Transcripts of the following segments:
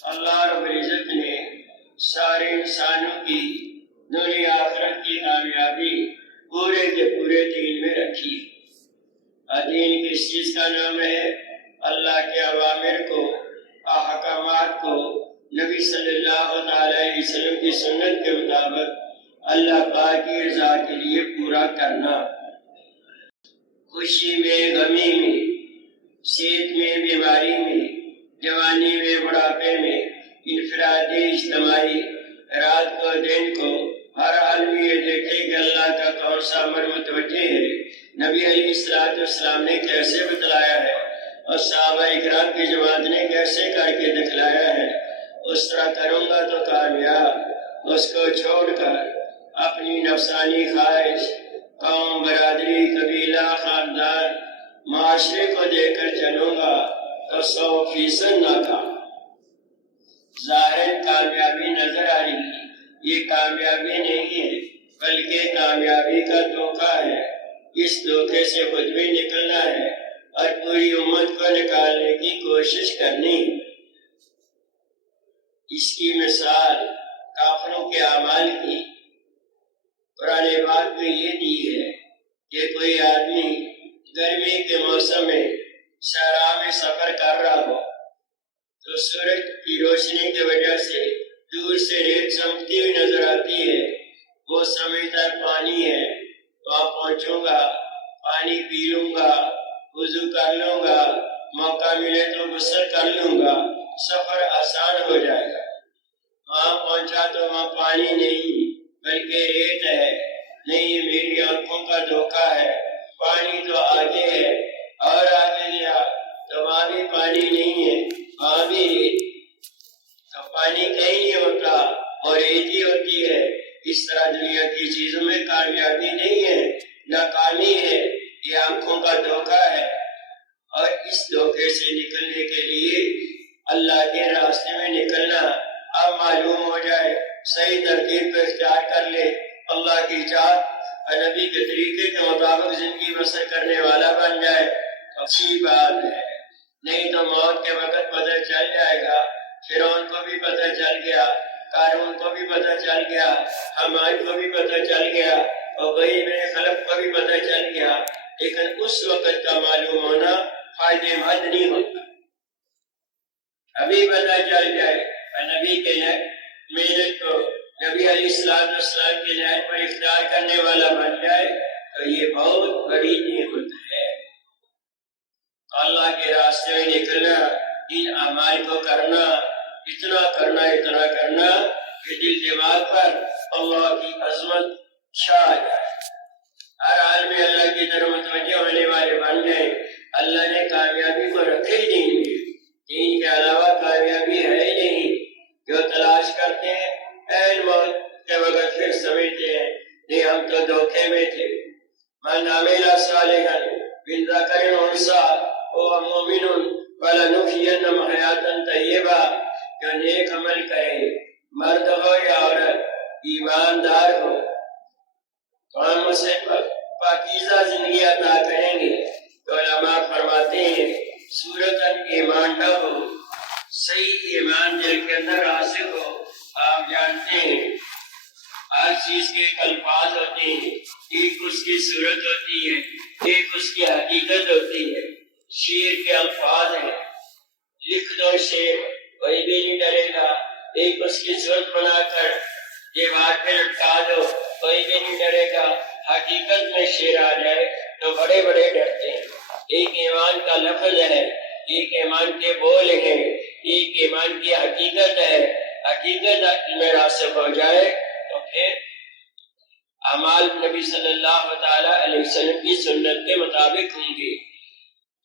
اللہ رب العزت نے سارے انسانوں کی دنیا آخرت کی کامیابی پورے کے پورے دین میں رکھی۔ دین کس چیز کا نام ہے؟ اللہ کے اوامر کو، احکامات کو نبی صلی اللہ علیہ وسلم کی سنت کے مطابق اللہ پاک کی رضا کے لیے پورا کرنا۔ خوشی میں، غمی میں، صحت میں، بیماری میں، جوانی میں، بڑھاپے میں، انفرادی، اجتماعی، رات کو دن کو، ہر حال میں یہ دیکھے کہ اللہ کا کون سا امر متوجہ ہے، نبی علیہ السلام نے کیسے بتلایا ہے اور صحابہ اکرام کی جماعت نے کیسے کر کے دکھلایا ہے۔ اس طرح کروں گا تو کامیاب۔ اس کو چھوڑ کر اپنی نفسانی خواہش، قوم، برادری، قبیلہ، خاندان، معاشرے کو دے کر چلوں گا تو 100% ناکام۔ ظاہر کامیابی نظر آ رہی ہے، یہ کامیابی نہیں ہے بلکہ کامیابی کا دھوکہ ہے۔ اس دھوکے سے خود بھی نکلنا ہے اور پوری امت کو نکالنے کی کوشش کرنی۔ اس کی مثال کافروں کے اعمال کی قرآن پاک میں یہ دی ہے کہ کوئی آدمی گرمی کے موسم میں صحرا میں سفر کر رہا ہو تو سورج کی روشنی کی وجہ سے دور سے ریت چمکتی ہوئی نظر آتی ہے۔ وہ سمجھتا ہے پانی ہے، وہاں پہنچوں گا، پانی پی لوں گا، وضو کر لوں گا، موقع ملے تو غسل کر لوں گا، سفر آسان ہو جائے گا۔ وہاں پہنچا تو وہاں پانی نہیں بلکہ ریت ہے۔ نہیں، یہ میری آنکھوں کا دھوکہ ہے، پانی تو آگے ہے، اور آگے گیا تو وہاں بھی پانی نہیں ہے، وہاں بھی ریت۔ تو پانی کہیں نہیں ہوتا اور ریت ہی ہوتی ہے۔ اس طرح دنیا کی چیزوں میں کامیابی نہیں ہے، ناکامی ہے، یہ آنکھوں کا دھوکہ ہے۔ اور اس دھوکے سے نکلنے کے لیے اللہ کے راستے میں نکلنا، اب معلوم ہو جائے، صحیح ترتیب کو اختیار کر لے، اللہ کی اطاعت اور نبی کے طریقے کے مطابق زندگی بسر کرنے والا بن جائے، اچھی بات ہے۔ نہیں تو موت کے وقت پتہ چل جائے گا، فرعون کو بھی پتہ چل گیا، قارون کو بھی پتہ چل گیا، حمان کو بھی پتہ چل گیا، اور ابی بن خلف کو بھی پتہ چل گیا، لیکن اس وقت کا معلوم ہونا فائدے مند نہیں ہوتا۔ ابھی پتہ چل جائے اور نبی کے محنت کو نبی علیہ السلام کے نہج پر اختیار کرنے والا بن جائے تو یہ بہت بڑی نعمت ہے۔ اللہ کے راستے میں نکلنا، ان اعمال کو کرنا، اتنا کرنا کہ دل دماغ پر اللہ کی عظمت چھا جائے، ہر حال میں اللہ کی طرف متوجہ ہونے والے بن جائیں۔ اللہ نے کامیابی کو رکھے ہی دین میں، دین کے علاوہ کامیابی ہے ہی نہیں۔ جو تلاش کرتے ہیں عین موت کے وقت پھر سمجھتے ہیں نہیں، ہم تو دھوکے میں تھے۔ من عمل صالحا من ذکر او انثی وهو مؤمن فلنحیینہ حیاتا طیبہ، جو نیک عمل کرے، مرد ہو یا عورت، ایماندار ہو، تو ہم اسے پاکیزہ زندگی عطا کریں گے۔ تو علماء فرماتے ہیں صورتاً ایمان نہ ہو، صحیح ایمان دل کے اندر راسخ ہو۔ آپ جانتے ہیں ہر چیز کے ایک الفاظ ہوتے ہیں، ایک اس کی صورت ہوتی ہے، ایک اس کی حقیقت ہوتی ہے۔ شعر کے الفاظ ہیں، لکھ دو شعر کوئی بھی نہیں ڈرے گا، ایک اس کی صورت بنا کر دیوار پہ لٹکا دو کوئی بھی نہیں ڈرے گا۔ حقیقت میں شعر آ جائے تو بڑے بڑے ڈرتے ہیں۔ ایک ایمان کا لفظ ہے، ایک ایمان کے بول ہیں، ایک ایمان کی حقیقت ہے۔ حقیقت میں راسخ ہو جائے تو پھر اعمال نبی صلی اللہ تعالی علیہ وسلم کی سنت کے مطابق ہوں گے۔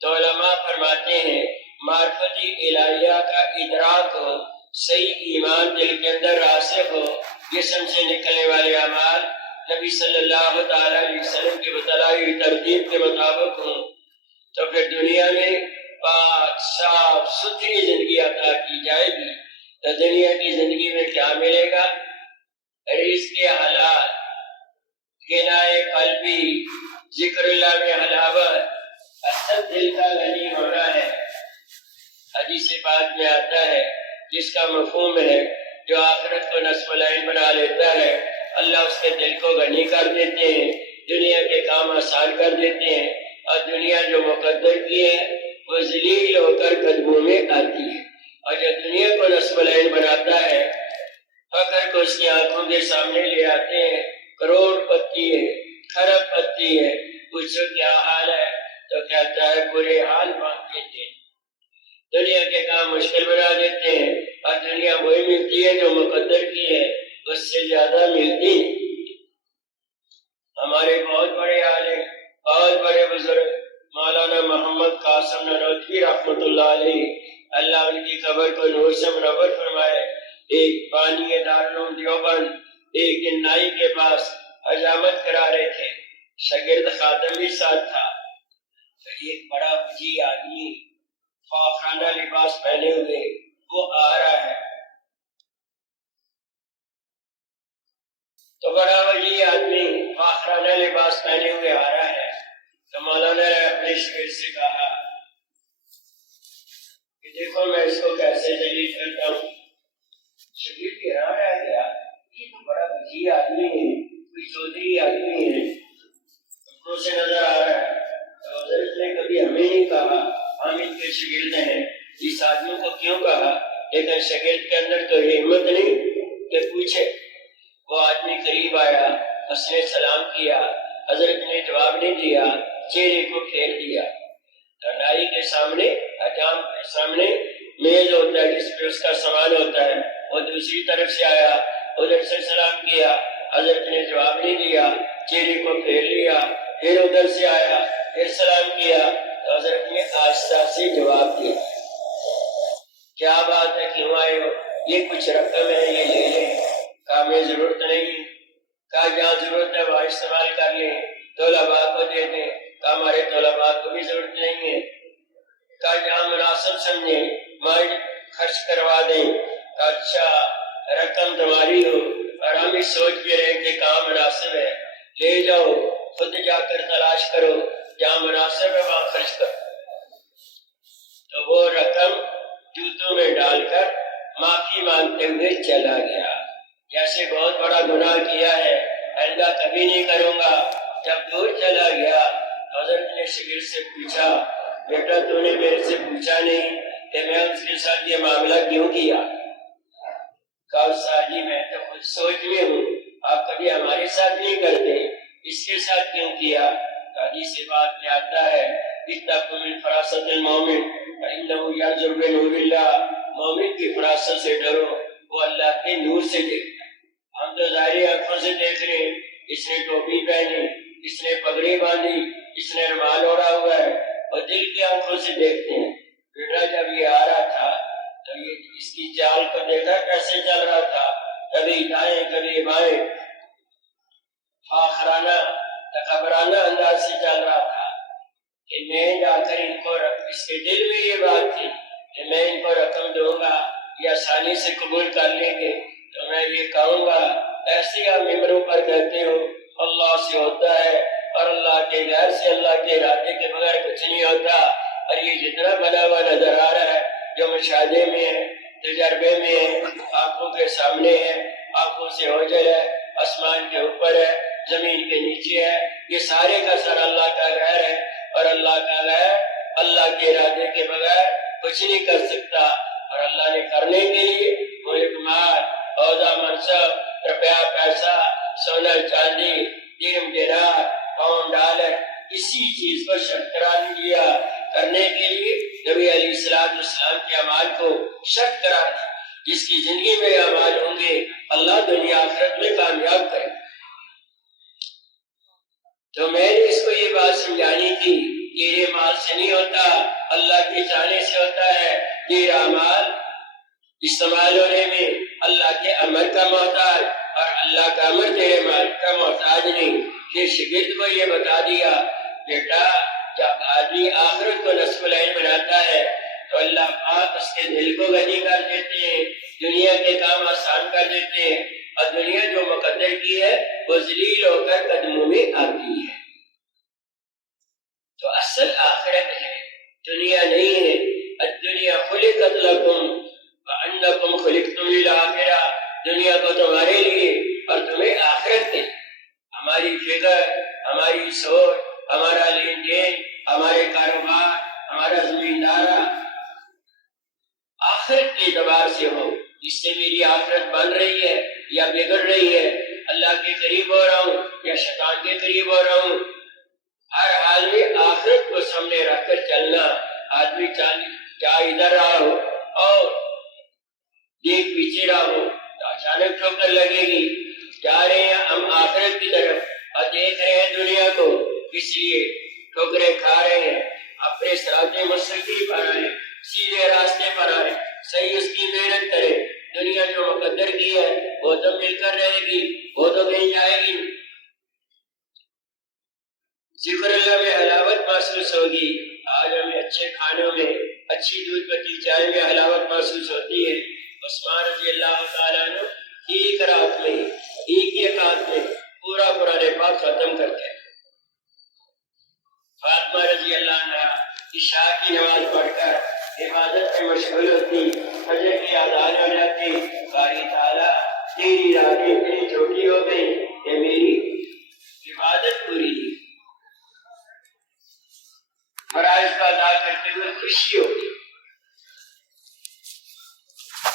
تو علماء فرماتے ہیں معرفت الہیہ کا ادراک ہو، صحیح ایمان دل کے اندر راسخ ہو، جسم سے نکلنے والے اعمال نبی صلی اللہ تعالی علیہ وسلم کی بتلائی ہوئی ترتیب کے مطابق ہوں، تو پھر دنیا میں پاک صاف ستھری زندگی عطا کی جائے گی۔ تو دنیا کی زندگی میں کیا ملے گا؟ رزق حلال، غنائے قلبی، ذکر اللہ میں حلاوت، اصل دل کا غنی ہونا ہے۔ حدیث پاک میں آتا ہے جس کا مفہوم ہے جو آخرت کو نصب العین بنا لیتا ہے اللہ اس کے دل کو غنی کر دیتے ہیں، دنیا کے کام آسان کر دیتے ہیں، اور دنیا جو مقدر کی ہے وہ ذلیل ہو کر قدموں میں آتی ہے۔ اور جو دنیا کو نصب العین بناتا ہے فقر کو اس کی آنکھوں کے سامنے لے آتے ہیں، کروڑ پتی ہے، کھرب پتی ہے، پوچھو کیا حال ہے تو کہتا ہے برے حال مانگ دیتے ہیں، دنیا کے کام مشکل بنا دیتے ہیں، اور دنیا وہی ملتی ہے جو مقدر کی ہے، اس سے زیادہ ملتی نہیں۔ ہمارے بہت بڑے عالم، بہت بڑے بزرگ مولانا محمد قاسم نانوتوی رحمۃ اللہ علیہ، اللہ ان کی قبر کو نور سے منور فرمائے، ایک بانی دارالعلوم دیوبند ایک دن نائی کے پاس حجامت کرا رہے تھے، شاگرد خاتم بھی ساتھ تھا، ایک بڑا وجیہ آدمی فاخانہ لباس پہنے ہوئے وہ آ رہا ہے، تو بڑا وجیہ آدمی فاخانہ لباس پہنے ہوئے آ رہا ہے، تو مولانا نے اپنے شاگرد سے کہا کہ دیکھو میں اس کو کیسے ذلیل کرتا ہوں۔ شاگرد حیران رہ گیا، یہ تو بڑا وجیہ آدمی ہے، کوئی چودھری آدمی ہے، ان سے نظر آ رہا ہے، تو حضرت نے کبھی ہمیں نہیں کہا ہم ان کے شاگرد ہیں، اس آدمی کو کیوں کہا، لیکن شاگرد کے اندر تو ہمت نہیں کہ پوچھے۔ وہ آدمی قریب آیا، اس نے سلام کیا، حضرت نے جواب نہیں دیا، چہرے کو پھیر دیا، نائی کے سامنے حجام کے سامنے میز ہوتا ہے جس پہ اس کا سامان ہوتا ہے، وہ دوسری طرف سے آیا، ادھر سے سلام کیا، حضرت نے جواب نہیں دیا، چہرے کو پھیر لیا، پھر ادھر سے آیا، پھر سلام کیا، تو حضرت نے آہستہ سے جواب دیا، کیا بات ہے کیوں آئے ہو، یہ کچھ رقم ہے یہ لے لیں، کہا میں ضرورت نہیں، کہا جہاں ضرورت ہے وہاں استعمال کر لیں، طلباء کو دے دیں، کہا ہمارے طلباء کو بھی ضرورت نہیں ہے، کہا جہاں مناسب سمجھیں وہاں خرچ کروا دیں، کہا اچھا رقم تمہاری ہو اور ہم اس سوچ بھی رہے کہ کہاں مناسب ہے، لے جاؤ خود جا کر تلاش کرو، جہاں مناسب ہے وہاں خرچ کرو۔ تو وہ رقم جوتوں میں ڈال کر معافی مانگتے ہوئے چلا گیا، جیسے بہت بڑا گناہ کیا ہے آئندہ کبھی نہیں کروں گا۔ جب دور چلا گیا حضرت نے شاگرد سے پوچھا بیٹا تو نے میرے سے پوچھا نہیں کہ میں اس کے ساتھ یہ معاملہ کیوں کیا، کہا استاد جی میں تو خود سوچ میں ہوں، آپ کبھی ہمارے ساتھ نہیں کرتے، اس کے ساتھ کیوں کیا، حدیث سے بات میں آتا ہے اتقوا من فراست المومن فإنه ينظر بنور اللہ، مومن کی فراست سے ڈرو، وہ اللہ کے نور سے دیکھتا ہے۔ ہم تو ظاہری آنکھوں سے دیکھ رہے ہیں، اس نے ٹوپی پہنی، اس نے پگڑی باندھی، اس نے رومال اوڑھا ہوا ہے، اور دل کی آنکھوں سے دیکھتے ہیں۔ بیٹا جب یہ آ رہا تھا تو یہ اس کی چال کو دیکھا کیسے چل رہا تھا، کبھی دائیں کبھی بائیں، فاخرانہ تکبرانہ انداز سے چل رہا تھا کہ میں جا کر ان کو اس کے دل میں یہ بات تھی کہ میں ان کو رقم دوں گا یہ آسانی سے قبول کر لیں گے، تو میں یہ کہوں گا ایسے آپ ممبروں پر کہتے ہو اللہ سے ہوتا ہے اور اللہ کے غیر سے اللہ کے ارادے کے بغیر کچھ نہیں ہوتا، اور یہ جتنا بنا ہوا نظر آ رہا ہے جو مشاہدے میں ہے، تجربے میں ہے، آنکھوں کے سامنے ہے، آنکھوں سے اوجھل ہے، آسمان کے اوپر ہے، زمین کے نیچے ہے، یہ سارے کا سارا اللہ کا غیر ہے، اور اللہ کا غیر اللہ کے ارادے کے بغیر کچھ نہیں کر سکتا، اور اللہ نے کرنے کے لیے ملک مال عہدہ منصب روپیہ پیسہ سونا چاندی درہم دینار پاؤنڈ ڈالر کسی چیز کو شرط قرار نہیں دیا، کرنے کے لیے نبی علیہ السلام کے اعمال کو شرط قرار دیا، جس کی زندگی میں اعمال ہوں گے اللہ دنیا آخرت میں کامیاب کرے۔ تو میں نے اس کو یہ بات سمجھانی تھی تیرے مال سے نہیں ہوتا، اللہ کے چاہنے سے ہوتا ہے، تیرا مال استعمال ہونے میں اللہ کے امر کا محتاج اور اللہ کا امر تیرے مال کا محتاج نہیں۔ پھر شاگرد کو یہ بتا دیا بیٹا جب آدمی آخرت کو نصب العین بناتا ہے تو اللہ پاک اس کے دل کو غنی کر دیتے ہیں، دنیا کے کام آسان کر دیتے ہیں، اور دنیا جو مقدر کی ہے وہ ذلیل ہو کر قدموں میں آتی ہے۔ تو اصل آخرت ہے، دنیا نہیں ہے۔ الدنیا خلقت لکم وان انکم خلقتم للآخرہ، دنیا کو تمہارے لیے اور تمہیں آخرت کے لیے۔ ہماری فکر، ہماری سوچ، ہمارا لین دین، ہمارے کاروبار، ہمارا زمیندارہ آخرت کے اعتبار سے ہو، جس سے میری آخرت بن رہی ہے یا بگڑ رہی ہے، اللہ کے قریب ہو رہا ہوں یا شیطان کے قریب ہو رہا ہوں۔ ہر حال میں آخرت کو سامنے رکھ کر چلنا۔ آدمی چاہے ادھر رہا ہو اور دیکھ پیچھے رہا ہو تو اچانک ٹھوکر لگے گی۔ جا رہے ہیں ہم آخرت کی طرف اور دیکھ رہے ہیں دنیا کو، اس لیے ٹھوکریں کھا رہے ہیں۔ اپنے صراط مستقیم پر آئے، سیدھے راستے پر آئے، صحیح اس کی محنت کرے۔ دنیا جو مقدر کی ہے وہ تو مل کر رہے گی، وہ تو کہیں جائے گی۔ ذکر اللہ میں حلاوت محسوس ہوگی۔ آج ہمیں اچھے کھانوں میں، اچھی دودھ پتی چائے میں حلاوت محسوس ہوتی ہے۔ عثمان رضی اللہ تعالیٰ عنہ ایک رات میں، ایک رکعت میں پورا قرآن پاک ختم کرتے ہیں۔ فاطمہ رضی اللہ عنہ عشاء کی نماز پڑھ کر عبادت میں مشغول ہوتی، فجر کی اذان ہو جاتی، باری تعالیٰ تیری راتیں اتنی چھوٹی ہو گئی کہ میری عبادت پوری نہیں، فرائض کو ادا کرتے ہوئے خوشی ہوگی۔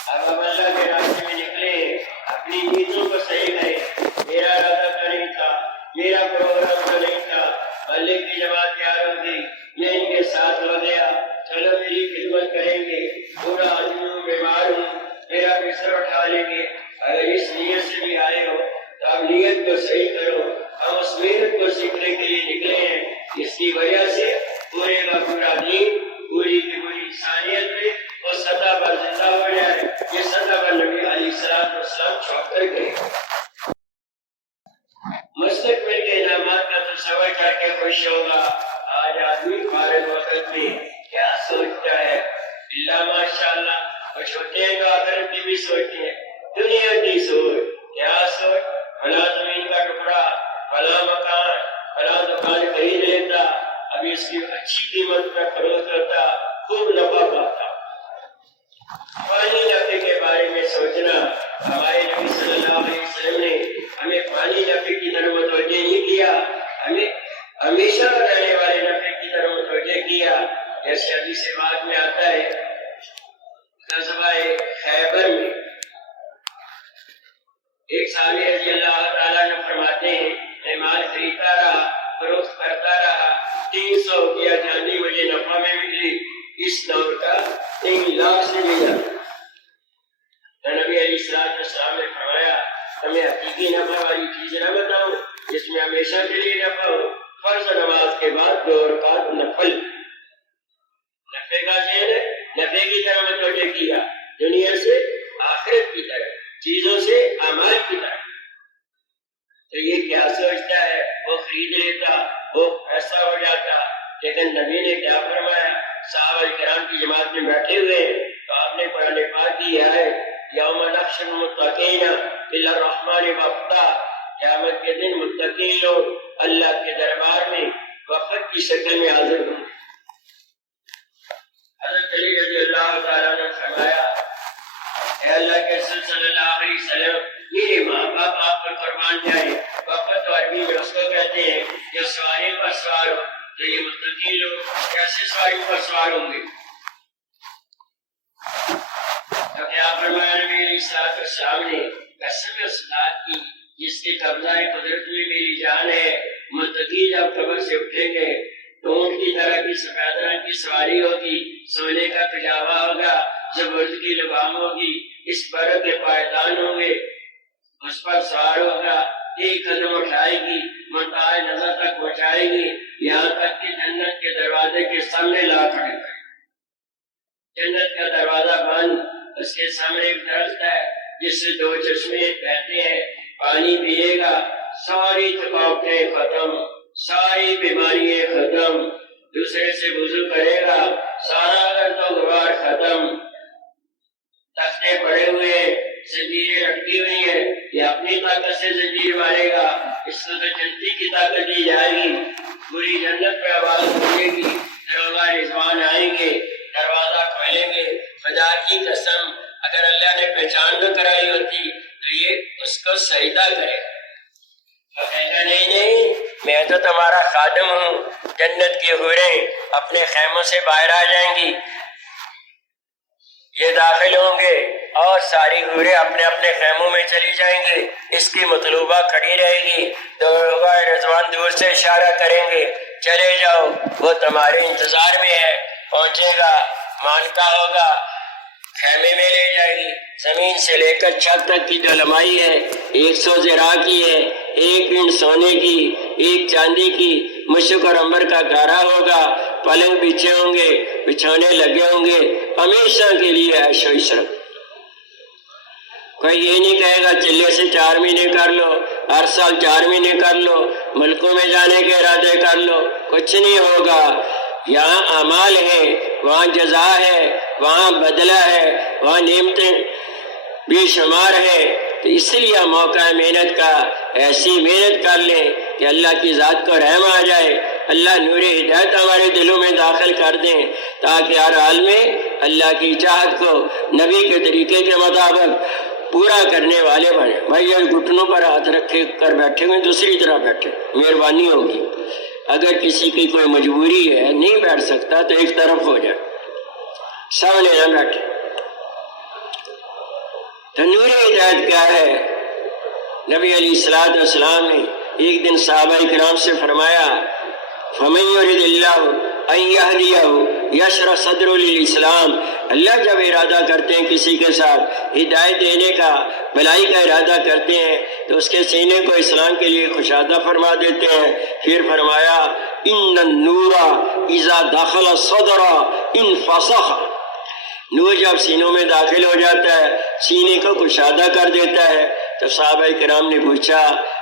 اب ہم اللہ کے راستے میں نکلے، اپنی نیتوں کو صحیح کریں۔ میرا ارادہ تو نہیں تھا، میرا پروگرام تو نہیں تھا، اللہ کی جماعت تیار ہو گئی، میں ان کے ساتھ ہو گیا، چلو میری خدمت کریں گے، پورا آدمی ہوں، بیمار ہوں، میرا بستر اٹھا لیں گے۔ اگر اس نیت سے بھی آئے ہو تو اب نیت کو صحیح کرو۔ ہم اس محنت کو سیکھنے کے لیے نکلے ہیں، اس کی وجہ سے پورے کا پورا دین، پوری کی پوری انسانیت میں وہ سطح پر زندہ ہو جائے، یہ سطح پر نبی علیہ السلام چھوڑ کر گئے۔ مستقبل کے انعامات کا تصور کر کے خوش ہوگا۔ آج آدمی فارغ وقت میں کیا سوچتا ہے؟ اللہ ماشاءاللہ، کچھ ہوتے ہیں تو آخرت کی بھی سوچتے ہیں، دنیا کی سوچ کیا سوچ؟ فلاں زمین کا ٹکڑا، فلاں مکان، فلاں دکان خرید لیتا، ابھی اس کی اچھی قیمت پر فروخت ہوتا، خوب نفع پاتا۔ پانی نفع کے بارے میں سوچنا، ہمارے نبی صلی اللہ علیہ وسلم نے ہمیں پانی نفع کی طرف متوجہ نہیں کیا، ہمیں ہمیشہ رہنے والے نفع کی طرف متوجہ کیا۔ جیسے حدیث پاک میں آتا ہے، غزوہ خیبر میں ایک صحابی رضی اللہ تعالیٰ نے فرماتے ہیں، میں مال خریدتا رہا، فروخت کرتا رہا، 300 روپیہ چاندی مجھے نفع میں ملی، اس دور کا 3 لاکھ سے ملا۔ نبی علیہ السلام نے فرمایا، تمہیں حقیقی نفع والی چیز نہ بتاؤں جس میں ہمیشہ کے لیے نفع ہو؟ فرض نماز کے بعد 2 رکعت نفل۔ نفع کا ذہن ہے، نفع کی طرف متوجہ کیا، دنیا سے آخرت کی طرف، چیزوں سے اعمال کی طرف۔ تو یہ کیا سوچتا ہے؟ وہ خرید لیتا، وہ ایسا ہو جاتا۔ لیکن نبی نے کیا فرمایا؟ صحابہ کرام کی جماعت میں بیٹھے ہوئے تو آپ نے قرآن پاک کی ہے، یوم نحشر المتقین الی الرحمن وفدا، قیامت کے دن متقین لوگ اللہ کے دربار میں وفد کی شکل میں حاضر ہوں۔ حضرت علی رضی اللہ تعالیٰ نے فرمایا، اے اللہ کے رسول صلی اللہ علیہ وسلم، میرے ماں باپ آپ پر قربان جائے۔ وفد تو عربی میں اس کو کہتے ہیں جو سواری پر سوار ہو، تو یہ متقین لوگ کیسے سواری پر سوار ہوں گے؟ تو کیا فرمایا نبی علیہ السلام نے؟ قسم اس ذات کی جس کے قبضہ قدرت میں میری جان ہے، متقی جب قبر سے اٹھیں گے تو اونٹ کی طرح کی سفید رنگ کی سواری ہوگی، سونے کا پجامہ ہوگا، زبرد کی لگام ہوگی، اس برق کے پائیدان ہوں گے، اس پر سوار ہوگا، ایک قدم اٹھائے گی، منتہا نظر تک پہنچائے گی، یہاں تک کہ جنت کے دروازے کے سامنے لا کھڑے کرے۔ جنت کا دروازہ بند، اس کے سامنے ایک درخت ہے جس سے 2 چشمے بہتے ہیں، پانی پیے گا، ساری تھکاوٹیں ختم، ساری بیماریاں ختم، دوسرے سے وضو کرے گا، سارا گرد و غبار ختم۔ تختے پڑے ہوئے ہیں، زنجیریں لٹکی ہوئی ہیں، یہ اپنی طاقت سے زنجیر مارے گا، اس کو تو جنتی کی طاقت دی جائے گی۔ پوری جنت میں آواز ہوگی گی، دروازہ رضوان آئیں گے، دروازہ کھولیں گے، خدا کی قسم اگر اللہ نے پہچان نہ کرائی ہوتی تو یہ اس کو سجدہ کرے، اور کہے نہیں نہیں میں تو تمہارا خادم ہوں، جنت کی حوریں اپنے خیموں سے باہر آ جائیں گی، یہ داخل ہوں گے اور ساری حوریں اپنے اپنے خیموں میں چلی جائیں گی، اس کی مطلوبہ کھڑی رہے گی، دروغہ رضوان دور سے اشارہ کریں گے چلے جاؤ، وہ تمہارے انتظار میں ہے، پہنچے گا، مانتا ہوگا، خیمے میں لے جائے گی، زمین سے لے کر چھت تک کی جو لمبائی ہے 100 ذراع کی ہے، 1 اینٹ سونے کی، 1 چاندی کی، مشک اور عنبر کا گارا ہوگا، پلنگ بچھے ہوں گے، بچھونے لگے ہوں گے، ہمیشہ کے لیے عیش و عشرت۔ کوئی یہ نہیں کہے گا چلے سے 4 مہینے کر لو، ہر سال 4 مہینے کر لو، ملکوں میں جانے کے ارادے کر لو، کچھ نہیں ہوگا۔ یہاں اعمال ہے، وہاں جزا ہے، وہاں بدلہ ہے، وہاں نعمتیں بے شمار ہے، تو اس لیے موقع ہے محنت کا، ایسی محنت کر لیں کہ اللہ کی ذات کو رحم آ جائے، اللہ نور ہدایت ہمارے دلوں میں داخل کر دیں، تاکہ ہر حال میں اللہ کی چاہت کو نبی کے طریقے کے مطابق پورا کرنے والے بنے۔ بھائی یہ گھٹنوں پر ہاتھ رکھے کر بیٹھے ہوئے دوسری طرح بیٹھے، مہربانی ہوگی، اگر کسی کی کوئی مجبوری ہے نہیں بیٹھ سکتا تو ایک طرف ہو جائے، سب نے نہ بیٹھے۔ تو نور ہدایت کیا ہے؟ نبی علیہ السلام نے ایک دن صحابہ کرام سے فرمایا فَمَن يُرِدِ اللَّهُ أَن يَهْدِيَهُ يَشْرَحْ صَدْرَهُ لِلْإِسْلَامِ، اللہ جب ارادہ کرتے ہیں کسی کے ساتھ ہدایت دینے کا، بھلائی کا ارادہ کرتے ہیں تو اس کے سینے کو اسلام کے لیے کشادہ فرما دیتے ہیں۔ پھر فرمایا إِنَّ النُّورَ إِذَا دَخَلَ الصَّدْرَ انفسخ، نور جب سینوں میں داخل ہو جاتا ہے سینے کو کشادہ کر دیتا ہے۔ تو صحابہ کرام نے پوچھا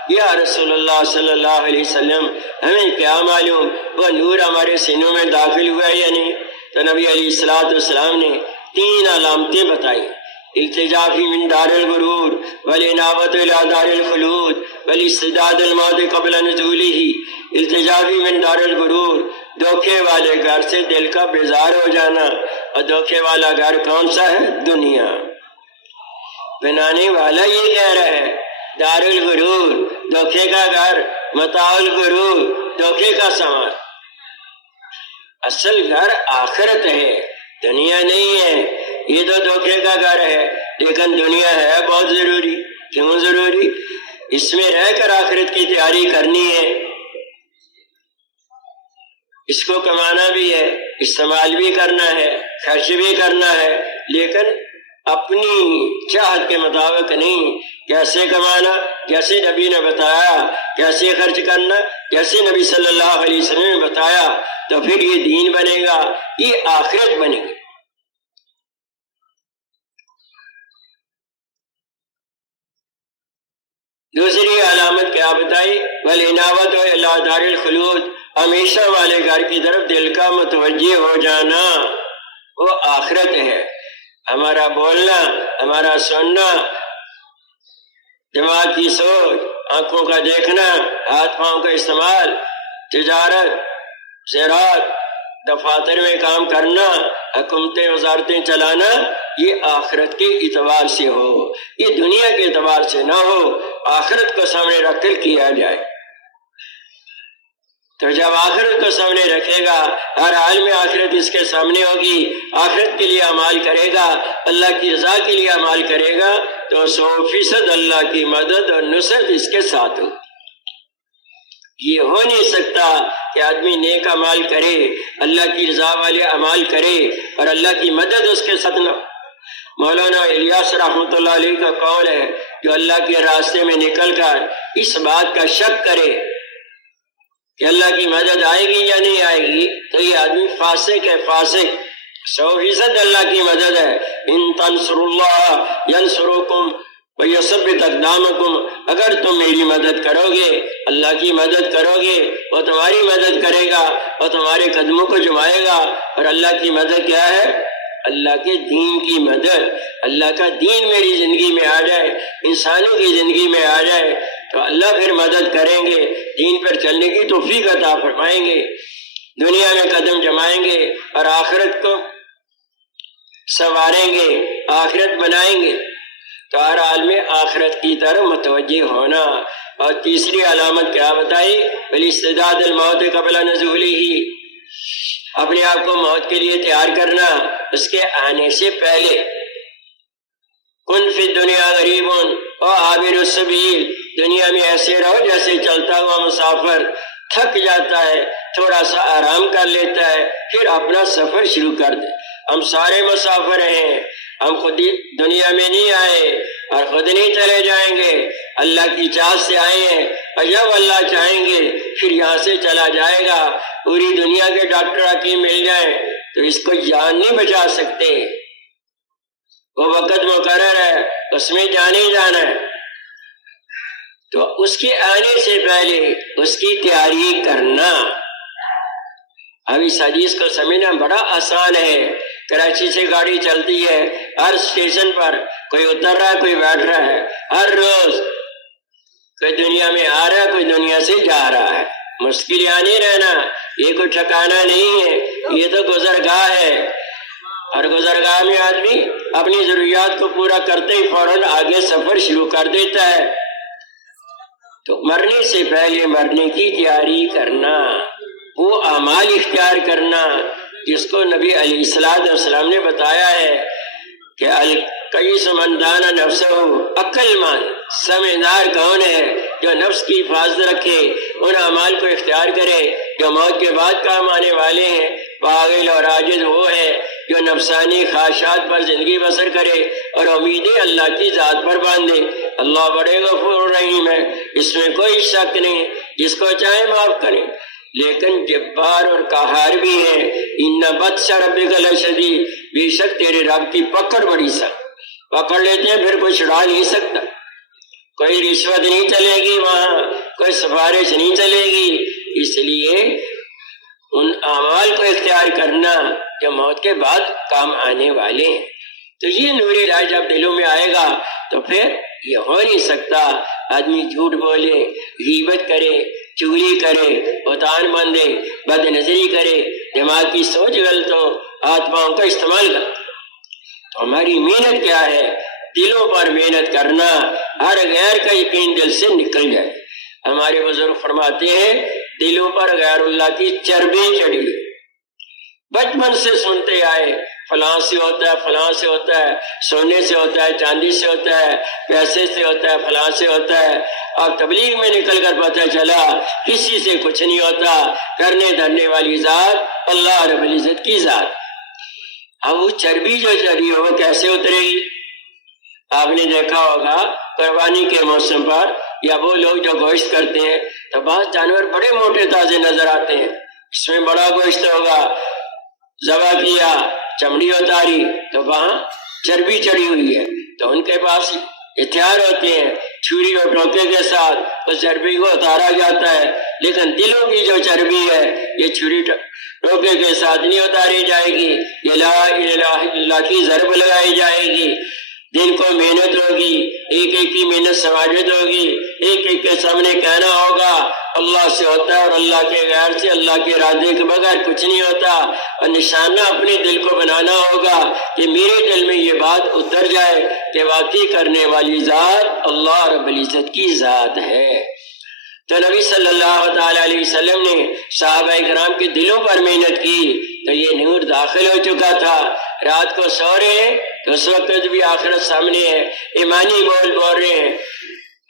یا رسول اللہ صلی اللہ علیہ وسلم ہمیں کیا معلوم وہ نور ہمارے سینوں میں داخل ہوا ہے یا نہیں؟ تو نبی علیہ السلام نے 3 علامتیں بتائی، التجافی من دار الغرور والانابت الى دار الخلود والاستعداد الموت قبل نزولہ۔ التجافی من دار الغرور، دھوکے والے گھر سے دل کا بیزار ہو جانا، اور دھوکے والا گھر کون سا ہے؟ دنیا۔ بنانے والا یہ کہہ رہا ہے دار الغرور دھوکے کا گھر، متاع الغرور دھوکے کا سامان، اصل گھر آخرت ہے، دنیا نہیں ہے۔ یہ تو دھوکے کا گھر ہے، لیکن دنیا ہے بہت ضروری۔ کیوں ضروری؟ اس میں رہ کر آخرت کی تیاری کرنی ہے، اس کو کمانا بھی ہے، استعمال بھی کرنا ہے، خرچ بھی کرنا ہے، لیکن اپنی چاہت کے مطابق نہیں۔ کیسے کمانا؟ جیسے نبی نے بتایا، کیسے خرچ کرنا جیسے نبی صلی اللہ علیہ وسلم نے بتایا، تو پھر یہ دین بنے گا، یہ آخرت بنے گی۔ دوسری علامت کیا بتائی؟ والانابت الی دار الخلود، ہمیشہ والے گھر کی طرف دل کا متوجہ ہو جانا، وہ آخرت ہے۔ ہمارا بولنا، ہمارا سننا، دماغ کی سوچ، آنکھوں کا دیکھنا، ہاتھ پاؤں کا استعمال، تجارت، زراعت، دفاتر میں کام کرنا، حکومتیں وزارتیں چلانا، یہ آخرت کے اعتبار سے ہو، یہ دنیا کے اعتبار سے نہ ہو، آخرت کو سامنے رکھ کر کیا جائے۔ تو جب آخرت کو سامنے رکھے گا، ہر حال میں آخرت اس کے سامنے ہوگی، آخرت کے لیے عمال کرے گا، اللہ کی رضا کے لیے عمال کرے گا، تو 100% اللہ کی مدد اور نصرت اس کے ساتھ ہو۔ یہ ہو نہیں سکتا کہ آدمی نیک عمال کرے، اللہ کی رضا والے عمال کرے اور اللہ کی مدد اس کے ساتھ نہ۔ مولانا الیاس رحمۃ اللہ علیہ کا قول ہے جو اللہ کے راستے میں نکل کر اس بات کا شک کرے کہ اللہ کی مدد آئے گی یا نہیں آئے گی، تو یہ آدمی فاسق ہے، فاسق۔ 100% اللہ کی مدد ہے۔ ان تنصروا اللہ ینصرکم ویثبت اقدامکم، اگر تم میری مدد کرو گے، اللہ کی مدد کرو گے، وہ تمہاری مدد کرے گا، وہ تمہارے قدموں کو جمائے گا۔ اور اللہ کی مدد کیا ہے؟ اللہ کے دین کی مدد۔ اللہ کا دین میری زندگی میں آ جائے، انسانوں کی زندگی میں آ جائے، تو اللہ پھر مدد کریں گے، دین پر چلنے کی توفیق عطا فرمائیں گے، دنیا میں قدم جمائیں گے اور آخرت کو سنواریں گے، آخرت بنائیں گے تو ہر حال میں آخرت کی طرف متوجہ ہونا۔ اور تیسری علامت کیا بتائی؟ بالاستعداد الموت قبل نزولہ، اپنے آپ کو موت کے لیے تیار کرنا اس کے آنے سے پہلے۔ کن فی الدنیا غریب و عابر السبیل، دنیا میں ایسے رہو جیسے چلتا ہوا مسافر تھک جاتا ہے، تھوڑا سا آرام کر لیتا ہے، پھر اپنا سفر شروع کر دے۔ ہم سارے مسافر ہیں، ہم خود دنیا میں نہیں آئے اور خود نہیں چلے جائیں گے، اللہ کی چاہت سے آئے ہیں، اور جب اللہ چاہیں گے پھر یہاں سے چلا جائے گا۔ پوری دنیا کے ڈاکٹر حکیم مل جائیں تو اس کو جان نہیں بچا سکتے، وہ وقت مقرر ہے، اس میں جانا ہی جانا ہے۔ تو اس کے آنے سے پہلے اس کی تیاری کرنا۔ اب اس حدیث کو سمجھنا بڑا آسان ہے۔ کراچی سے گاڑی چلتی ہے، ہر اسٹیشن پر کوئی اتر رہا ہے، کوئی بیٹھ رہا ہے، ہر روز کوئی دنیا میں آ رہا ہے، کوئی دنیا سے جا رہا ہے۔ مشکل یہاں نہیں رہنا، یہ کوئی ٹھکانا نہیں ہے، یہ تو گزرگاہ ہے۔ اور گزرگاہ میں آدمی اپنی ضروریات کو پورا کرتے ہی فوراً آگے سفر شروع کر دیتا ہے۔ تو مرنے سے پہلے مرنے کی تیاری کرنا، وہ اعمال اختیار کرنا جس کو نبی علیہ السلام نے بتایا ہے کہ القیس من دان نفسہ، عقل مند سمجھدار کون ہے جو نفس کی حفاظت رکھے، ان اعمال کو اختیار کرے جو موت کے بعد کام آنے والے ہیں۔ پاگل اور عاجز وہ ہے جو نفسانی خواہشات پر زندگی بسر کرے اور امیدیں اللہ کی ذات پر باندھے۔ اللہ بڑے غفور رحیم ہے، اس میں کوئی شک نہیں، جس کو چاہے معاف کرے، لیکن جبار اور قہار بھی ہے۔ ان بطش ربک لشدید، بے شک تیرے رب کی پکڑ بڑی سخت، پکڑ لیتے ہیں پھر کوئی چھڑا نہیں سکتا۔ کوئی رشوت نہیں چلے گی وہاں، کوئی سفارش نہیں چلے گی۔ اس لیے ان اعمال کو اختیار کرنا جو موت کے بعد کام آنے والے ہیں۔ تو یہ نور الہی جب دلوں میں آئے گا تو پھر یہ ہو نہیں سکتا آدمی جھوٹ بولے، غیبت کرے، چغلی کرے، بہتان باندھے، بد نظری کرے، دماغ کی سوچ غلط ہو، ہاتھ پاؤں کا استعمال غلط۔ تو ہماری محنت کیا ہے؟ دلوں پر محنت کرنا، ہر غیر کا یقین دل سے نکل جائے۔ ہمارے بزرگ فرماتے ہیں دلوں پر غیر اللہ کی چربی چڑھی، بچپن سے سنتے آئے فلاں سے ہوتا ہے، فلاں سے ہوتا ہے، سونے سے ہوتا ہے، چاندی سے ہوتا ہے، پیسے سے ہوتا ہے، فلاں سے ہوتا ہے۔ اب تبلیغ میں نکل کر پتہ چلا کسی سے کچھ نہیں ہوتا، کرنے دھرنے والی ذات اللہ رب العزت کی ذات۔ اب وہ چربی جو چڑھی ہو وہ کیسے اترے گی؟ آپ نے دیکھا ہوگا قربانی کے موسم پر یا وہ لوگ جو گوشت کرتے ہیں تو بعض جانور بڑے موٹے تازے نظر آتے ہیں، اس میں بڑا گوشت ہوگا، ذبح کیا، چمڑی اتاری تو وہاں چربی چڑھی ہوئی ہے، تو ان کے پاس ہتھیار ہوتے ہیں، چھری اور ٹوکے کے ساتھ اس چربی کو اتارا جاتا ہے۔ لیکن دلوں کی جو چربی ہے یہ چھری ٹوکے کے ساتھ نہیں اتاری جائے گی، یہ لا الہ الا اللہ کی ضرب لگائی جائے گی۔ دن کو محنت ہوگی، ایک ایک کی محنت سماجت ہوگی، ایک ایک کے سامنے کہنا ہوگا اللہ سے ہوتا ہے اور اللہ کے غیر سے، اللہ کے ارادے کے بغیر کچھ نہیں ہوتا، اور نشانہ اپنے دل کو بنانا ہوگا کہ میرے دل میں یہ بات اتر جائے کہ واقعی کرنے والی ذات اللہ رب العزت کی ذات ہے۔ تو نبی صلی اللہ تعالی علیہ وسلم نے صحابہ کرام کے دلوں پر محنت کی تو یہ نور داخل ہو چکا تھا۔ رات کو سو رہے ہیں تو اس وقت بھی آخرت سامنے ہے، ایمانی بول رہے ہیں۔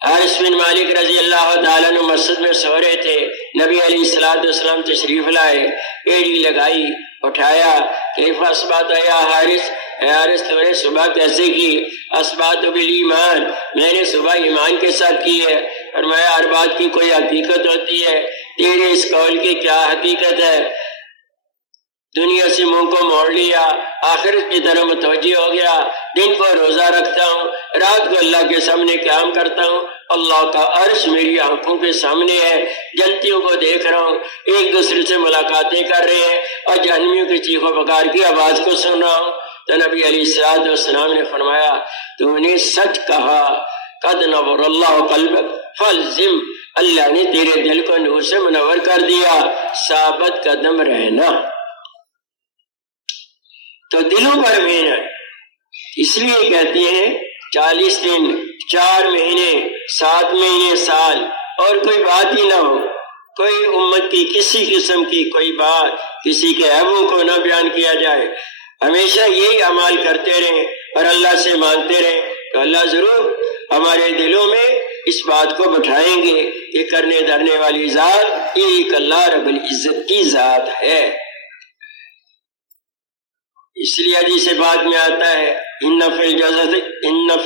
حارث بن مالک رضی اللہ تعالیٰ عنہ مسجد میں سو رہے تھے، نبی علیہ السلام تشریف لائے، ایڑی لگائی، اٹھایا، کیف اصبحت یا حارث، اے حارث تو نے صبح کیسے کی؟ اصبحت بالایمان، میں نے صبح ایمان کے ساتھ کی ہے۔ فرمایا ہر بات کی کوئی حقیقت ہوتی ہے، تیرے اس قول کی کیا حقیقت ہے؟ دنیا سے منہ کو موڑ لیا، آخرت کی طرف متوجہ ہو گیا، دن کو روزہ رکھتا ہوں، رات کو اللہ کے سامنے قیام کرتا ہوں، اللہ کا عرش میری آنکھوں کے سامنے ہے، جنتیوں کو دیکھ رہا ہوں، ایک دوسرے سے ملاقاتیں کر رہے ہیں اور جہنمیوں کی چیخ و پکار کی آواز کو سن رہا ہوں۔ تو نبی علیہ السلام نے فرمایا تو نے سچ کہا، قد نور اللہ قلبک فالزم، اللہ نے تیرے دل کو نور سے منور کر دیا، ثابت قدم رہنا۔ تو دلوں پر محنت، اس لیے کہتے ہیں 40 دن 4 مہینے 7 مہینے سال اور کوئی بات ہی نہ ہو، کوئی امت کی کسی قسم کی کوئی بات، کسی کے عیبوں کو نہ بیان کیا جائے، ہمیشہ یہی اعمال کرتے رہیں اور اللہ سے مانگتے رہیں، تو اللہ ضرور ہمارے دلوں میں اس بات کو بٹھائیں گے کہ کرنے دھرنے والی ذات ایک اللہ رب العزت کی ذات ہے۔ اس لیے حدیث پاک میں آتا ہے ان فی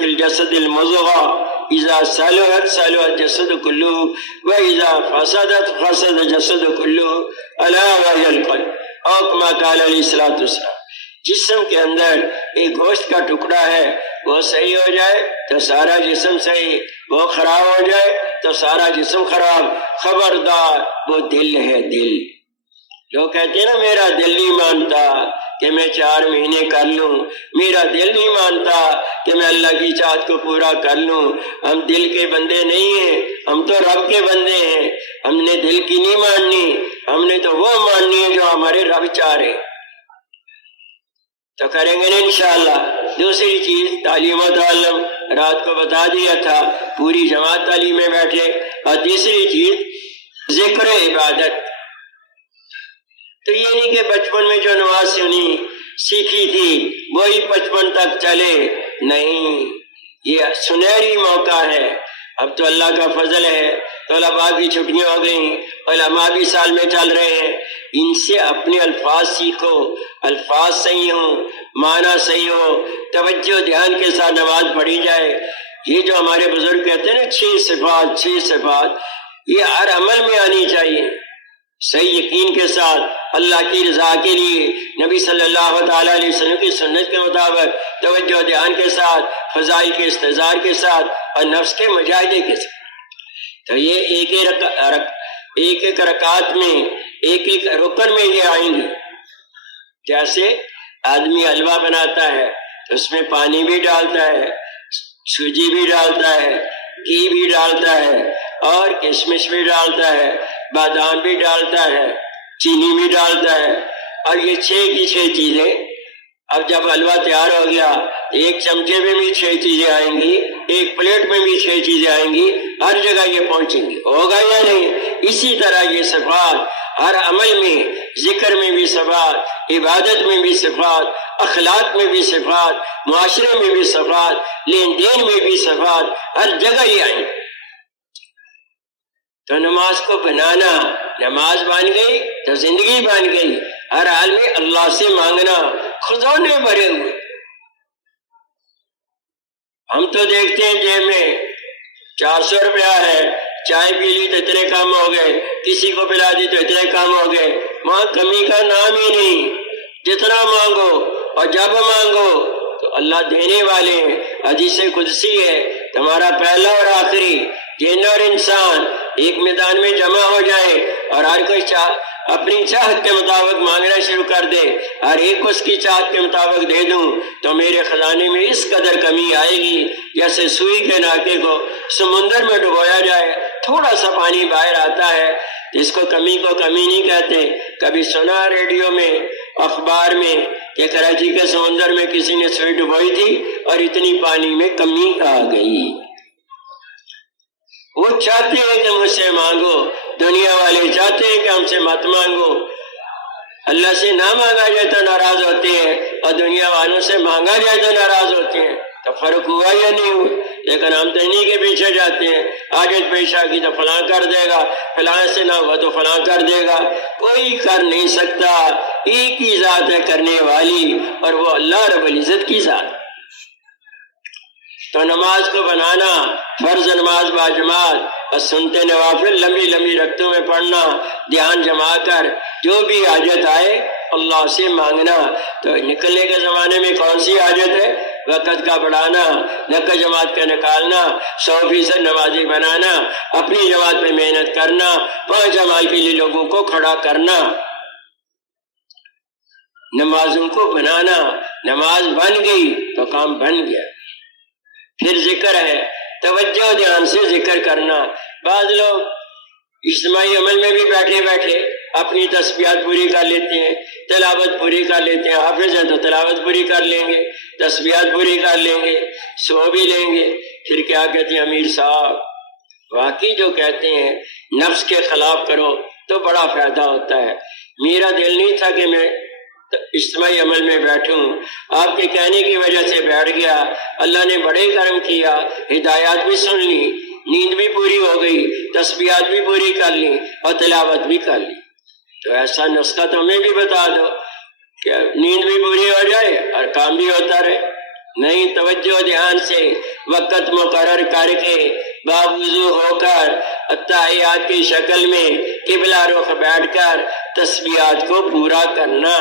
الجسد المضغہ اذا صلحت صلح الجسد کلہ واذا فسدت فسد الجسد کلہ الا وہی القلب او کما قال علیہ الصلوۃ والسلام۔ جسم کے اندر ایک گوشت کا ٹکڑا ہے، وہ صحیح ہو جائے تو سارا جسم صحیح، وہ خراب ہو جائے تو سارا جسم خراب۔ خبردار وہ دل ہے، دل۔ لوگ کہتے ہیں نا میرا دل نہیں مانتا کہ میں 4 مہینے کر لوں، میرا دل نہیں مانتا کہ میں اللہ کی چاہت کو پورا کر لوں۔ ہم دل کے بندے نہیں ہیں، ہم تو رب کے بندے ہیں۔ ہم نے دل کی نہیں ماننی، ہم نے تو وہ ماننی ہے جو ہمارے رب چاہ رہے، تو کریں گے انشاءاللہ۔ دوسری چیز تعلیم و تعلم، رات کو بتا دیا تھا، پوری جماعت تعلیم میں بیٹھے۔ اور تیسری چیز ذکر عبادت۔ تو یہ نہیں کہ بچپن میں جو نماز سنی سیکھی تھی وہی 55 تک چلے، نہیں، یہ سنہری موقع ہے۔ اب تو اللہ کا فضل ہے، طلباء کی چھٹیاں ہو گئیں، علماء بھی سال میں چل رہے ہیں، ان سے اپنے الفاظ سیکھو، الفاظ صحیح ہوں، معنی صحیح ہو، توجہ دھیان کے ساتھ نماز پڑھی جائے۔ یہ جو ہمارے بزرگ کہتے ہیں نا 6 صفات 6 صفات، یہ ہر عمل میں آنی چاہیے، صحیح یقین کے ساتھ، اللہ کی رضا کے لیے، نبی صلی اللہ تعالیٰ علیہ وسلم کی سنت کے مطابق، توجہ دھیان کے ساتھ، فضائل کے استحضار کے ساتھ اور نفس کے مجاہدے کے ساتھ۔ تو یہ ایک ایک رکعت میں، ایک ایک رکن میں یہ آئیں گی۔ جیسے آدمی حلوہ بناتا ہے تو اس میں پانی بھی ڈالتا ہے، سوجی بھی ڈالتا ہے، گھی بھی ڈالتا ہے اور کشمش بھی ڈالتا ہے، بادام بھی ڈالتا ہے، چینی بھی ڈالتا ہے، اور یہ 6 کی 6 چیزیں۔ اب جب حلوہ تیار ہو گیا، ایک چمچے میں بھی 6 چیزیں آئیں گی، ایک پلیٹ میں بھی 6 چیزیں آئیں گی، ہر جگہ یہ پہنچیں گی، ہوگا یا نہیں؟ اسی طرح یہ صفات ہر عمل میں، ذکر میں بھی صفات، عبادت میں بھی صفات، اخلاق میں بھی صفات، معاشرے میں بھی صفات، لین دین میں بھی صفات، ہر جگہ یہ آئیں۔ تو نماز کو بنانا، نماز بن گئی تو زندگی بن گئی، ہر حال میں اللہ سے مانگنا، خزانے بھرے ہوئے۔ ہم تو دیکھتے ہیں جیب میں 400 روپیہ ہے، چائے پی لی تو اتنے کام ہو گئے، کسی کو پلا دی تو اتنے کام ہو گئے، وہاں کمی کا نام ہی نہیں۔ جتنا مانگو اور جب مانگو تو اللہ دینے والے ہیں۔ حدیث قدسی ہے، تمہارا پہلا اور آخری جن اور انسان ایک میدان میں جمع ہو جائے اور ہر کوئی اپنی چاہت کے مطابق مانگنا شروع کر دے، ہر ایک اس کی چاہت کے مطابق دے دوں، تو میرے خزانے میں اس قدر کمی آئے گی جیسے سوئی کے ناکے کو سمندر میں ڈبویا جائے، تھوڑا سا پانی باہر آتا ہے، اس کو کمی نہیں کہتے۔ کبھی سنا ریڈیو میں، اخبار میں کہ کراچی کے سمندر میں کسی نے سوئی ڈبوئی تھی اور اتنی پانی میں کمی آ گئی۔ وہ چاہتے ہیں کہ مجھ سے مانگو، دنیا والے چاہتے ہیں کہ ہم سے مت مانگو۔ اللہ سے نہ مانگا جائے تو ناراض ہوتے ہیں اور دنیا والوں سے مانگا جائے تو ناراض ہوتے ہیں۔ تو فرق ہوا یا نہیں ہوا؟ لیکن ہم تو انہی کے پیچھے جاتے ہیں، آگے پیش آ کی تو فلاں کر دے گا، فلاں سے نہ ہوا تو فلاں کر دے گا۔ کوئی کر نہیں سکتا، ایک ہی ذات ہے کرنے والی، اور وہ اللہ رب العزت کی ذات۔ تو نماز کو بنانا، فرض نماز باجماعت اور سنتے نوافل لمبی لمبی رکعتوں میں پڑھنا، دھیان جما کر جو بھی حاجت آئے اللہ سے مانگنا۔ تو نکلنے کے زمانے میں کون سی حاجت ہے؟ وقت کا بڑھانا، رکعت جماعت کا نکالنا، 100% نمازی بنانا، اپنی جماعت میں محنت کرنا، 5 اعمال کے لیے لوگوں کو کھڑا کرنا، نمازوں کو بنانا۔ نماز بن گئی تو کام بن گیا۔ پھر ذکر ہے، توجہ دھیان سے ذکر کرنا۔ بعض لوگ اجتماعی عمل میں بھی بیٹھے اپنی تسبیحات پوری کر لیتے ہیں، تلاوت پوری کر لیتے ہیں، حافظ ہیں تو تلاوت پوری کر لیں گے، تسبیحات پوری کر لیں گے، سو بھی لیں گے، پھر کیا کہتے ہیں امیر صاحب واقعی جو کہتے ہیں نفس کے خلاف کرو تو بڑا فائدہ ہوتا ہے۔ میرا دل نہیں تھا کہ میں اجتماعی عمل میں بیٹھوں، آپ کے کہنے کی وجہ سے بیٹھ گیا، اللہ نے بڑے کرم کیا، ہدایات بھی سن لی، نیند بھی پوری ہو گئی، تسبیحات بھی پوری کر لی اور تلاوت بھی کر لی۔ تو ایسا نسخہ تو ہمیں بھی بتا دو کہ نیند بھی پوری ہو جائے اور کام بھی ہوتا رہے۔ نہیں، توجہ دھیان سے وقت مقرر کر کے باوضو ہو کر اتحیات کی شکل میں قبلہ رخ بیٹھ کر تسبیحات کو پورا کرنا۔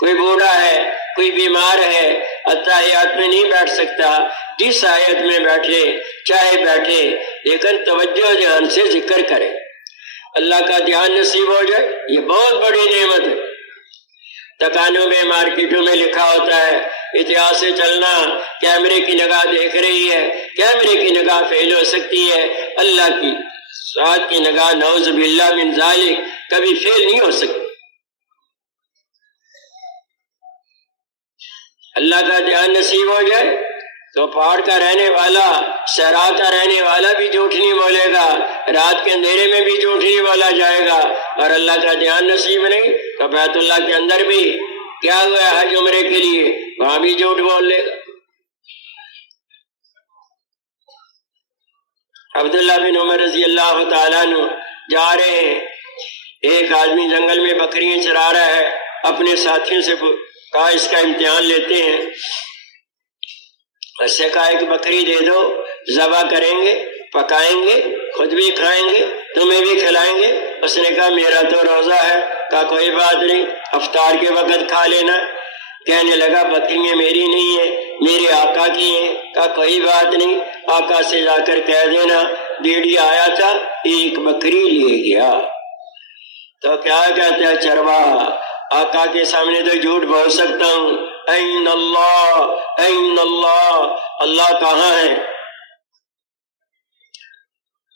کوئی بوڑھا ہے، کوئی بیمار ہے، اتحیات میں نہیں بیٹھ سکتا، جس آیت میں بیٹھے چاہے بیٹھے، لیکن توجہ دھیان سے ذکر کرے، اللہ کا دھیان نصیب ہو جائے، یہ بہت بڑی نعمت ہے۔ دکانوں میں، مارکیٹوں میں لکھا ہوتا ہے احتیاط سے چلنا، کیمرے کی نگاہ دیکھ رہی ہے، کیمرے کی نگاہ فیل ہو سکتی ہے، اللہ کی ذات کی نگاہ نعوذ باللہ من ذالک کبھی فیل نہیں ہو سکتی۔ اللہ کا دھیان نصیب ہو جائے تو پہاڑ کا رہنے والا، صحرا کا رہنے والا بھی جھوٹ نہیں بولے گا، رات کے اندھیرے میں بھی جھوٹ نہیں بولا جائے گا، اور اللہ کا دھیان نصیب نہیں تو بیت اللہ کے اندر بھی کیا ہوا ہے حج عمرے کے لیے، وہاں بھی جھوٹ بول لے گا۔ عبداللہ بن عمر رضی اللہ تعالیٰ عنہ جا رہے ہیں، ایک آدمی جنگل میں بکریاں چرا رہا ہے، اپنے ساتھیوں سے کہا اس کا امتحان لیتے ہیں، اس سے کہا ایک بکری دے دو، ذبح کریں گے، پکائیں گے، خود بھی کھائیں گے، تمہیں بھی کھلائیں گے۔ اس نے کہا میرا تو روزہ ہے، کہا کوئی بات نہیں، افطار کے وقت کھا لینا۔ کہنے لگا بکریاں میری نہیں ہیں، میرے آقا کی ہیں، کہا کوئی بات نہیں، آقا سے جا کر کہہ دینا ڈیڑھی آیا تھا ایک بکری لے گیا۔ تو کیا کہتا ہے چرواہا، آقا کے سامنے تو جھوٹ بول سکتا ہوں، این اللہ این اللہ، اللہ کہاں ہے؟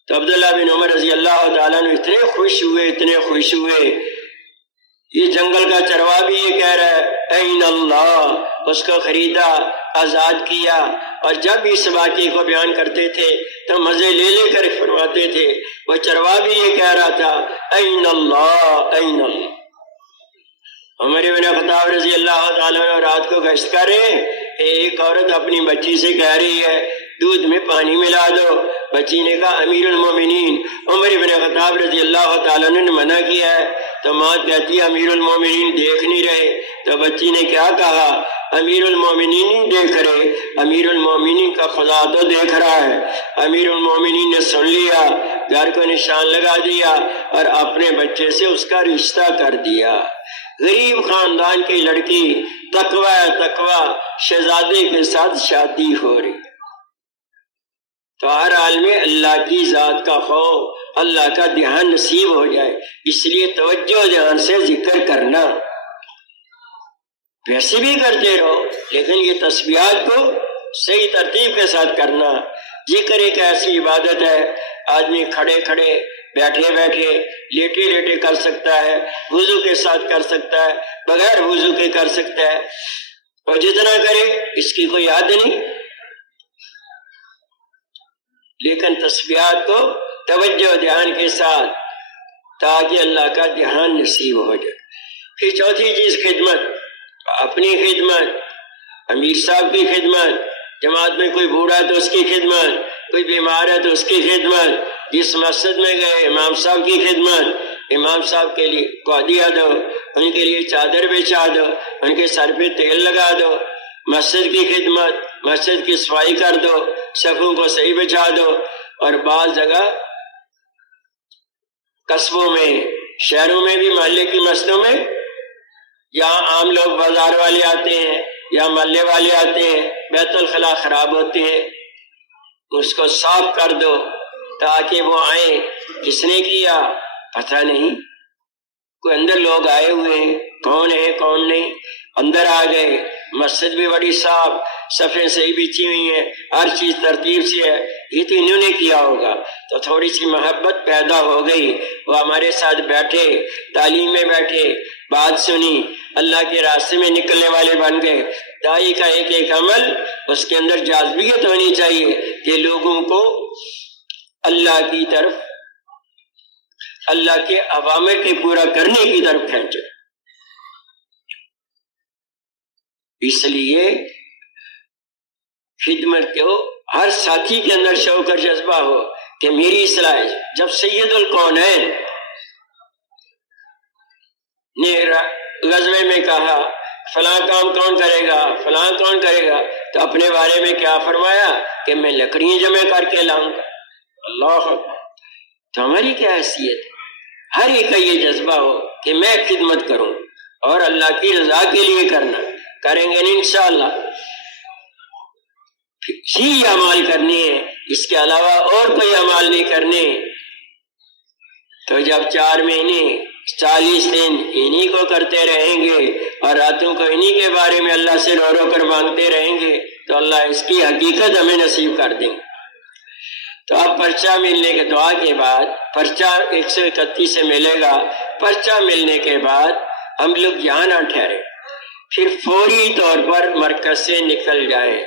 تو عبداللہ بن عمر رضی اللہ تعالیٰ عنہ اتنے خوش ہوئے، یہ جنگل کا چرواہا بھی یہ کہہ رہا ہے این اللہ، اس کو خریدا، آزاد کیا، اور جب اس واقعے کو بیان کرتے تھے تو مزے لے کر فرماتے تھے، وہ چرواہا بھی یہ کہہ رہا تھا این اللہ این اللہ۔ عمر بن خطاب رضی اللہ تعالیٰ عنہ رات کو گشت کرے، ایک عورت اپنی بچی سے کہہ رہی ہے دودھ میں پانی ملا دو، بچی نے کہا امیر المومنین، عمر بن خطاب رضی اللہ تعالیٰ عنہ نے منع کیا ہے، تو ماں کہتی ہے امیر المومنین دیکھ نہیں رہے، تو بچی نے کیا کہا امیر المومنین نہیں دیکھ رہے، امیر المومنین کا خدا تو دیکھ رہا ہے۔ امیر المومنین نے سن لیا، گھر کو نشان لگا دیا اور اپنے بچے سے اس کا رشتہ کر دیا۔ غریب خاندان کی لڑکی تقوی شہزادے کے ساتھ شادی ہو رہی۔ تو ہر حال میں اللہ کی ذات کا خوف، اللہ کا دھیان نصیب ہو جائے، اس لیے توجہ دھیان سے ذکر کرنا، ویسے بھی کرتے رہو لیکن یہ تسبیحات کو صحیح ترتیب کے ساتھ کرنا۔ ذکر ایک ایسی عبادت ہے آدمی کھڑے کھڑے، بیٹھے بیٹھے، لیٹے لیٹے کر سکتا ہے، وضو کے ساتھ کر سکتا ہے، بغیر وضو کے کر سکتا ہے، اور جتنا کرے اس کی کوئی یاد نہیں، لیکن تسبیحات کو توجہ دھیان کے ساتھ تاکہ اللہ کا دھیان نصیب ہو جائے۔ پھر چوتھی چیز خدمت، اپنی خدمت، امیر صاحب کی خدمت، جماعت میں کوئی بوڑھا ہے تو اس کی خدمت، کوئی بیمار ہے تو اس کی خدمت، جس مسجد میں گئے امام صاحب کی خدمت، امام صاحب کے لیے قادیہ دو، ان کے لیے چادر بچھا دو، ان کے سر پہ تیل لگا دو، مسجد کی خدمت، مسجد کی صفائی کر دو، صفوں کو صحیح بچھا دو۔ اور بعض جگہ قصبوں میں، شہروں میں بھی محلے کی مسجدوں میں، یہاں عام لوگ بازار والے آتے ہیں یا محلے والے آتے ہیں، بیت الخلاء خراب ہوتے ہیں، اس کو صاف کر دو تاکہ وہ آئیں، کس نے کیا پتہ نہیں، کوئی اندر لوگ آئے ہوئے ہیں، کون ہے کون نہیں، اندر آ گئے، مسجد بھی بڑی صاف، صفیں صحیح بچھی ہوئی ہیں، ہر چیز ترتیب سے ہے، یہ تو انہوں نے کیا ہوگا۔ تو تھوڑی سی محبت پیدا ہو گئی، وہ ہمارے ساتھ بیٹھے، تعلیم میں بیٹھے، بات سنی، اللہ کے راستے میں نکلنے والے بن گئے۔ دائی کا ایک ایک عمل، اس کے اندر جاذبیت ہونی چاہیے کہ لوگوں کو اللہ کی طرف، اللہ کے اوامر کے پورا کرنے کی طرف کھینچے۔ اس لیے خدمت کو ہر ساتھی کے اندر شوق اور جذبہ ہو کہ میری اصلاح ہے۔ جب سید الکونین نے غزوے میں کہا فلاں کام کون کرے گا، فلاں کون کرے گا، تو اپنے بارے میں کیا فرمایا کہ میں لکڑیاں جمع کر کے لاؤں گا۔ اللہ اکبر! تو ہماری کیا حیثیت ہے؟ ہر ایک کا یہ جذبہ ہو کہ میں خدمت کروں اور اللہ کی رضا کے لیے کرنا، کریں گے انشاءاللہ ہی اعمال کرنے ہیں، اس کے علاوہ اور کوئی اعمال نہیں کرنے۔ تو جب 4 مہینے 40 دن انہی کو کرتے رہیں گے اور راتوں کو انہی کے بارے میں اللہ سے رو رو کر مانگتے رہیں گے تو اللہ اس کی حقیقت ہمیں نصیب کر دیں۔ تو اب پرچہ ملنے کے دعا کے بعد پرچہ 131 سے ملے گا، پرچہ ملنے کے بعد ہم لوگ یہاں نہ ٹھہرے، پھر فوری طور پر مرکز سے نکل جائیں،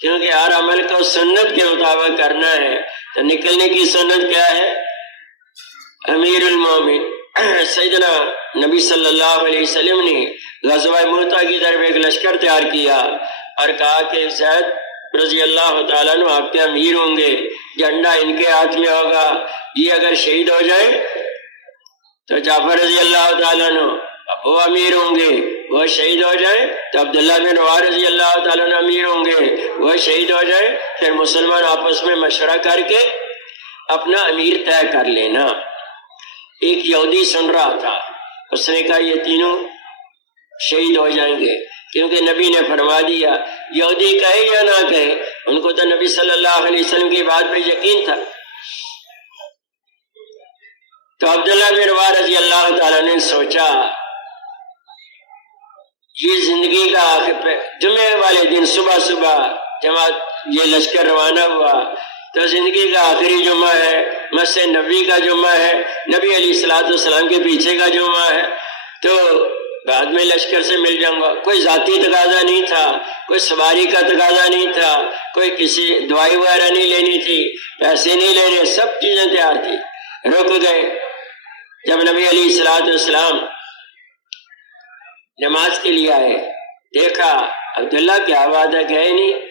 کیونکہ ہر عمل کو سنت کے مطابق کرنا ہے۔ تو نکلنے کی سنت کیا ہے؟ امیر المومن سیدنا نبی صلی اللہ علیہ وسلم نے غزوہ موتا کی طرف ایک لشکر تیار کیا اور کہا کہ زید رضی اللہ تعالیٰ عنہ آپ کے امیر ہوں گے، جھنڈا ان کے ہاتھ میں ہوگا، یہ اگر شہید ہو جائے تو جعفر رضی اللہ تعالیٰ عنہ وہ امیر ہوں گے، وہ شہید ہو جائے تو عبداللہ بن رواحہ رضی اللہ تعالیٰ عنہ امیر ہوں گے، وہ شہید ہو جائے، پھر مسلمان آپس میں مشورہ کر کے اپنا امیر طے کر لینا۔ ایک یہودی سن رہا تھا، اس نے کہا یہ تینوں شہید ہو جائیں گے، کیونکہ نبی نے فرما دیا، یہودی کہے یا نہ کہے، ان کو تو نبی صلی اللہ علیہ وسلم کی بات پہ یقین تھا۔ تو عبداللہ بن رواحہ رضی اللہ تعالیٰ نے سوچا یہ زندگی کا جمعے والے دن صبح صبح جماعت یہ لشکر روانہ ہوا تو زندگی کا آخری جمعہ ہے، مسجد نبی کا جمعہ ہے، نبی علیہ الصلوۃ والسلام کے پیچھے کا جمعہ ہے، تو بعد میں لشکر سے مل جاؤں گا۔ کوئی ذاتی تقاضا نہیں تھا، کوئی سواری کا تقاضا نہیں تھا، کوئی کسی دوائی وغیرہ نہیں لینی تھی، پیسے نہیں لینے، سب چیزیں تیار تھی۔ رک گئے، جب نبی علیہ الصلوۃ والسلام نماز کے لیے آئے، دیکھا عبداللہ کیا بات ہے، گئے نہیں؟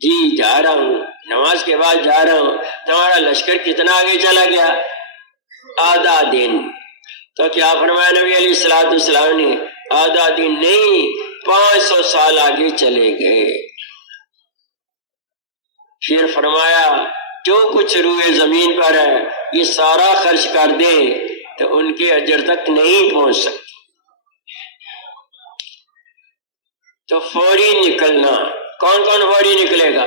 جی جا رہا ہوں، نماز کے بعد جا رہا ہوں۔ تمہارا لشکر کتنا آگے چلا گیا؟ آدھا دن۔ تو کیا فرمایا نبی علیہ الصلوۃ والسلام نے؟ آدھا دن نہیں، 500 سال آگے چلے گئے۔ پھر فرمایا جو کچھ روئے زمین پر ہے یہ سارا خرچ کر دیں تو ان کے اجر تک نہیں پہنچ سکتے۔ تو فوری نکلنا، کون کون فوری نکلے گا؟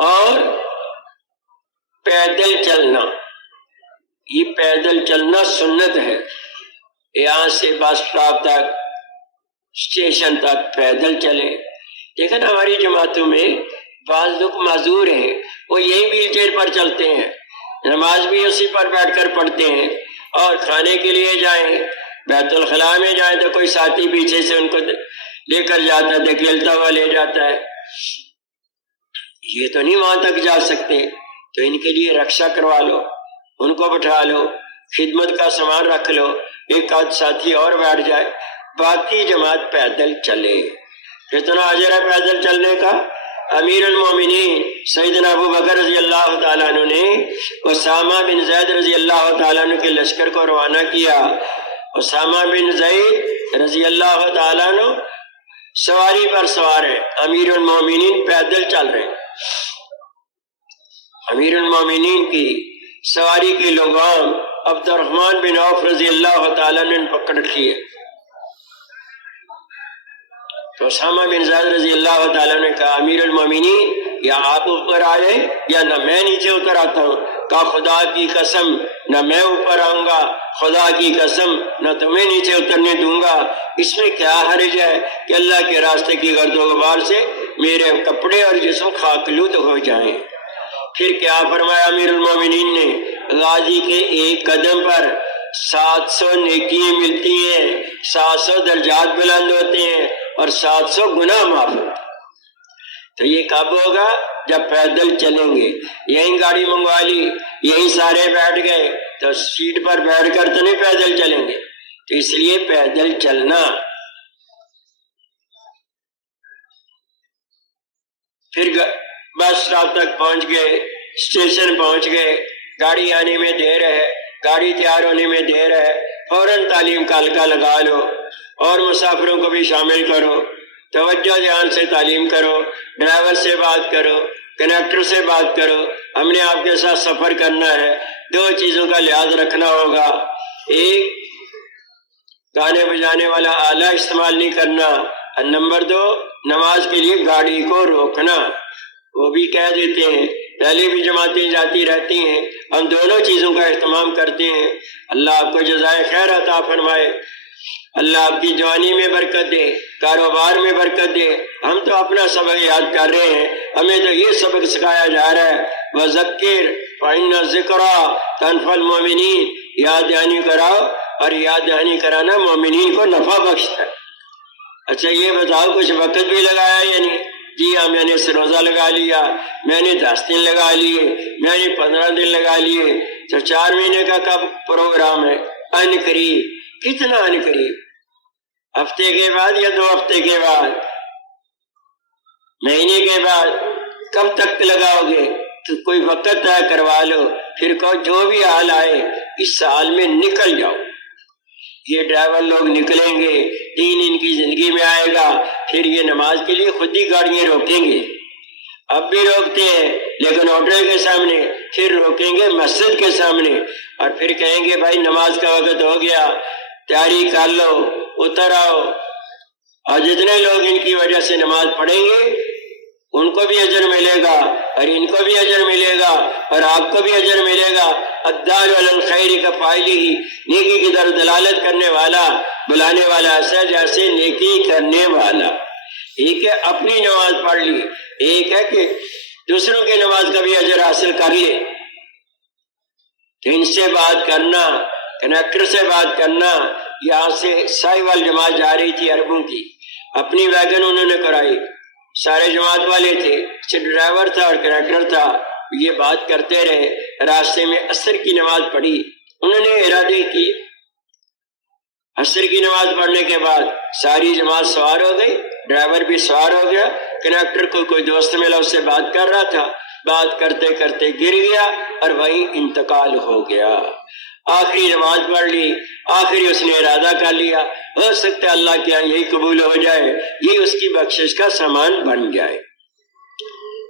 اور پیدل چلنا، یہ پیدل چلنا سنت ہے، یہاں سے بس اسٹاپ تک، اسٹیشن تک پیدل چلے۔ لیکن ہماری جماعتوں میں بعض لوگ معذور ہیں، وہ یہی ویل چیئر پر چلتے ہیں، نماز بھی اسی پر بیٹھ کر پڑھتے ہیں، اور کھانے کے لیے جائیں، بیت الخلاء میں جائیں تو کوئی ساتھی پیچھے سے ان کو لے کر جاتا ہے، دھکیلتا ہوا لے جاتا ہے۔ یہ تو نہیں وہاں تک جا سکتے، تو ان کے لیے رکشا کروا لو، ان کو بٹھا لو، خدمت کا سامان رکھ لو، ایک آدھ ساتھی اور بیٹھ جائے، باقی جماعت پیدل چلے۔ کتنا اجر ہے پیدل چلنے کا؟ امیر المومنین سیدنا ابو بکر رضی اللہ تعالیٰ عنہ نے اسامہ بن زید رضی اللہ تعالیٰ عنہ کے لشکر کو روانہ کیا۔ اسامہ بن زید رضی اللہ تعالیٰ عنہ سواری پر سوار ہے، امیر المومنین پیدل چل رہے ہیں۔ امیر المومنین کی سواری کے لوگوں عبد الرحمن بن عوف رضی اللہ تعالیٰ نے پکڑ لیے، تو اسامہ بن زید رضی اللہ تعالیٰ نے کہا امیر المومنین یا آپ اوپر آئے یا نہ میں نیچے اتر آتا ہوں۔ کہا خدا کی قسم نہ میں اوپر آؤں گا، خدا کی قسم نہ تمہیں نیچے اترنے دوں گا۔ اس میں کیا حرج ہے کہ اللہ کے راستے کی گرد و غبار سے میرے کپڑے اور جسم خاکلود ہو جائیں۔ پھر کیا فرمایا امیر المومنین نے، غازی کے ایک قدم پر 700 نیکیاں ملتی ہیں، 700 درجات بلند ہوتے ہیں اور 700 گناہ معاف ہوتے ہیں۔ تو یہ کب ہوگا؟ جب پیدل چلیں گے۔ یہیں گاڑی منگوا لی، یہیں سارے بیٹھ گئے تو سیٹ پر بیٹھ کر تو نہیں پیدل چلیں گے، تو اس لیے پیدل چلنا۔ پھر بس اسٹاپ تک پہنچ گئے، اسٹیشن پہنچ گئے، گاڑی آنے میں دیر ہے، گاڑی تیار ہونے میں دیر ہے، فوراً تعلیم کا حلقہ لگا لو اور مسافروں کو بھی شامل کرو، توجہ دھیان سے تعلیم کرو، ڈرائیور سے بات کرو، کنڈکٹر سے بات کرو، ہم نے آپ کے ساتھ سفر کرنا ہے، 2 چیزوں کا لحاظ رکھنا ہوگا، ایک گانے بجانے والا آلہ استعمال نہیں کرنا، اور نمبر 2 نماز کے لیے گاڑی کو روکنا۔ وہ بھی کہہ دیتے ہیں، پہلے بھی جماعتیں جاتی رہتی ہیں، ہم دونوں چیزوں کا اہتمام کرتے ہیں۔ اللہ آپ کو جزائے خیر عطا فرمائے، اللہ آپ کی جوانی میں برکت دے، کاروبار میں برکت دے۔ ہم تو اپنا سبق یاد کر رہے ہیں، ہمیں تو یہ سبق سکھایا جا رہا ہے، وَذَكِّرْ فَإِنَّ الذِّكْرَىٰ تَنفَعُ الْمُؤْمِنِينَ، یاد دہانی کراؤ، اور یاد دہانی کرانا مومنین کو نفع بخشتا ہے۔ اچھا یہ بتاؤ کچھ وقت بھی لگایا یا نہیں؟ جی ہاں، میں نے روزہ لگا لیا، میں نے 10 دن لگا لیے، میں نے 15 دن لگا لیے، تو 4 مہینے کا کب پروگرام ہے؟ ان قریب۔ کتنا ان قریب؟ ہفتے کے بعد یا 2 ہفتے کے بعد؟ مہینے کے بعد؟ کب تک لگاؤ گے؟ تو کوئی وقت طے کروا لو، پھر کہو جو بھی حال آئے اس سال میں نکل جاؤ۔ یہ ڈرائیور لوگ نکلیں گے، دین ان کی زندگی میں آئے گا، پھر یہ نماز کے لیے خود ہی گاڑیاں روکیں گے۔ اب بھی روکتے ہیں لیکن ہوٹل کے سامنے، پھر روکیں گے مسجد کے سامنے، اور پھر کہیں گے بھائی نماز کا وقت ہو گیا، تیاری کر لو، اتر آؤ۔ اور جتنے لوگ ان کی وجہ سے نماز پڑھیں گے ان کو بھی اجر ملے گا، اور ان کو بھی اجر ملے گا، اور آپ کو بھی اجر ملے گا۔ الدال علی الخیر کا فاعلی، نیکی کی طرف دلالت کرنے والا، بلانے والا ایسا جیسے نیکی کرنے والا۔ ایک ہے اپنی نماز پڑھ لی، ایک ہے کہ دوسروں کی نماز کا بھی اجر حاصل کر لے۔ تو ان سے بات کرنا، کنڈکٹر سے بات کرنا، یہاں سے ساہیوال جماعت جا رہی تھی عربوں کی، اپنی ویگن انہوں نے کرائی، سارے جماعت والے تھے، صرف ڈرائیور تھا اور کنڈکٹر تھا، یہ بات کرتے رہے، راستے میں عصر کی نماز پڑھی، انہوں نے ارادے کی، عصر کی نماز پڑھنے کے بعد ساری جماعت سوار ہو گئی، ڈرائیور بھی سوار ہو گیا، کنڈکٹر کو کوئی دوست ملا، اس سے بات کر رہا تھا، بات کرتے کرتے گر گیا اور وہیں انتقال ہو گیا۔ آخری نماز پڑھ لی، آخری اس نے ارادہ کر لیا، ہو سکتا ہے اللہ کے یہاں یہی قبول ہو جائے، یہ اس کی بخشش کا سامان بن جائے۔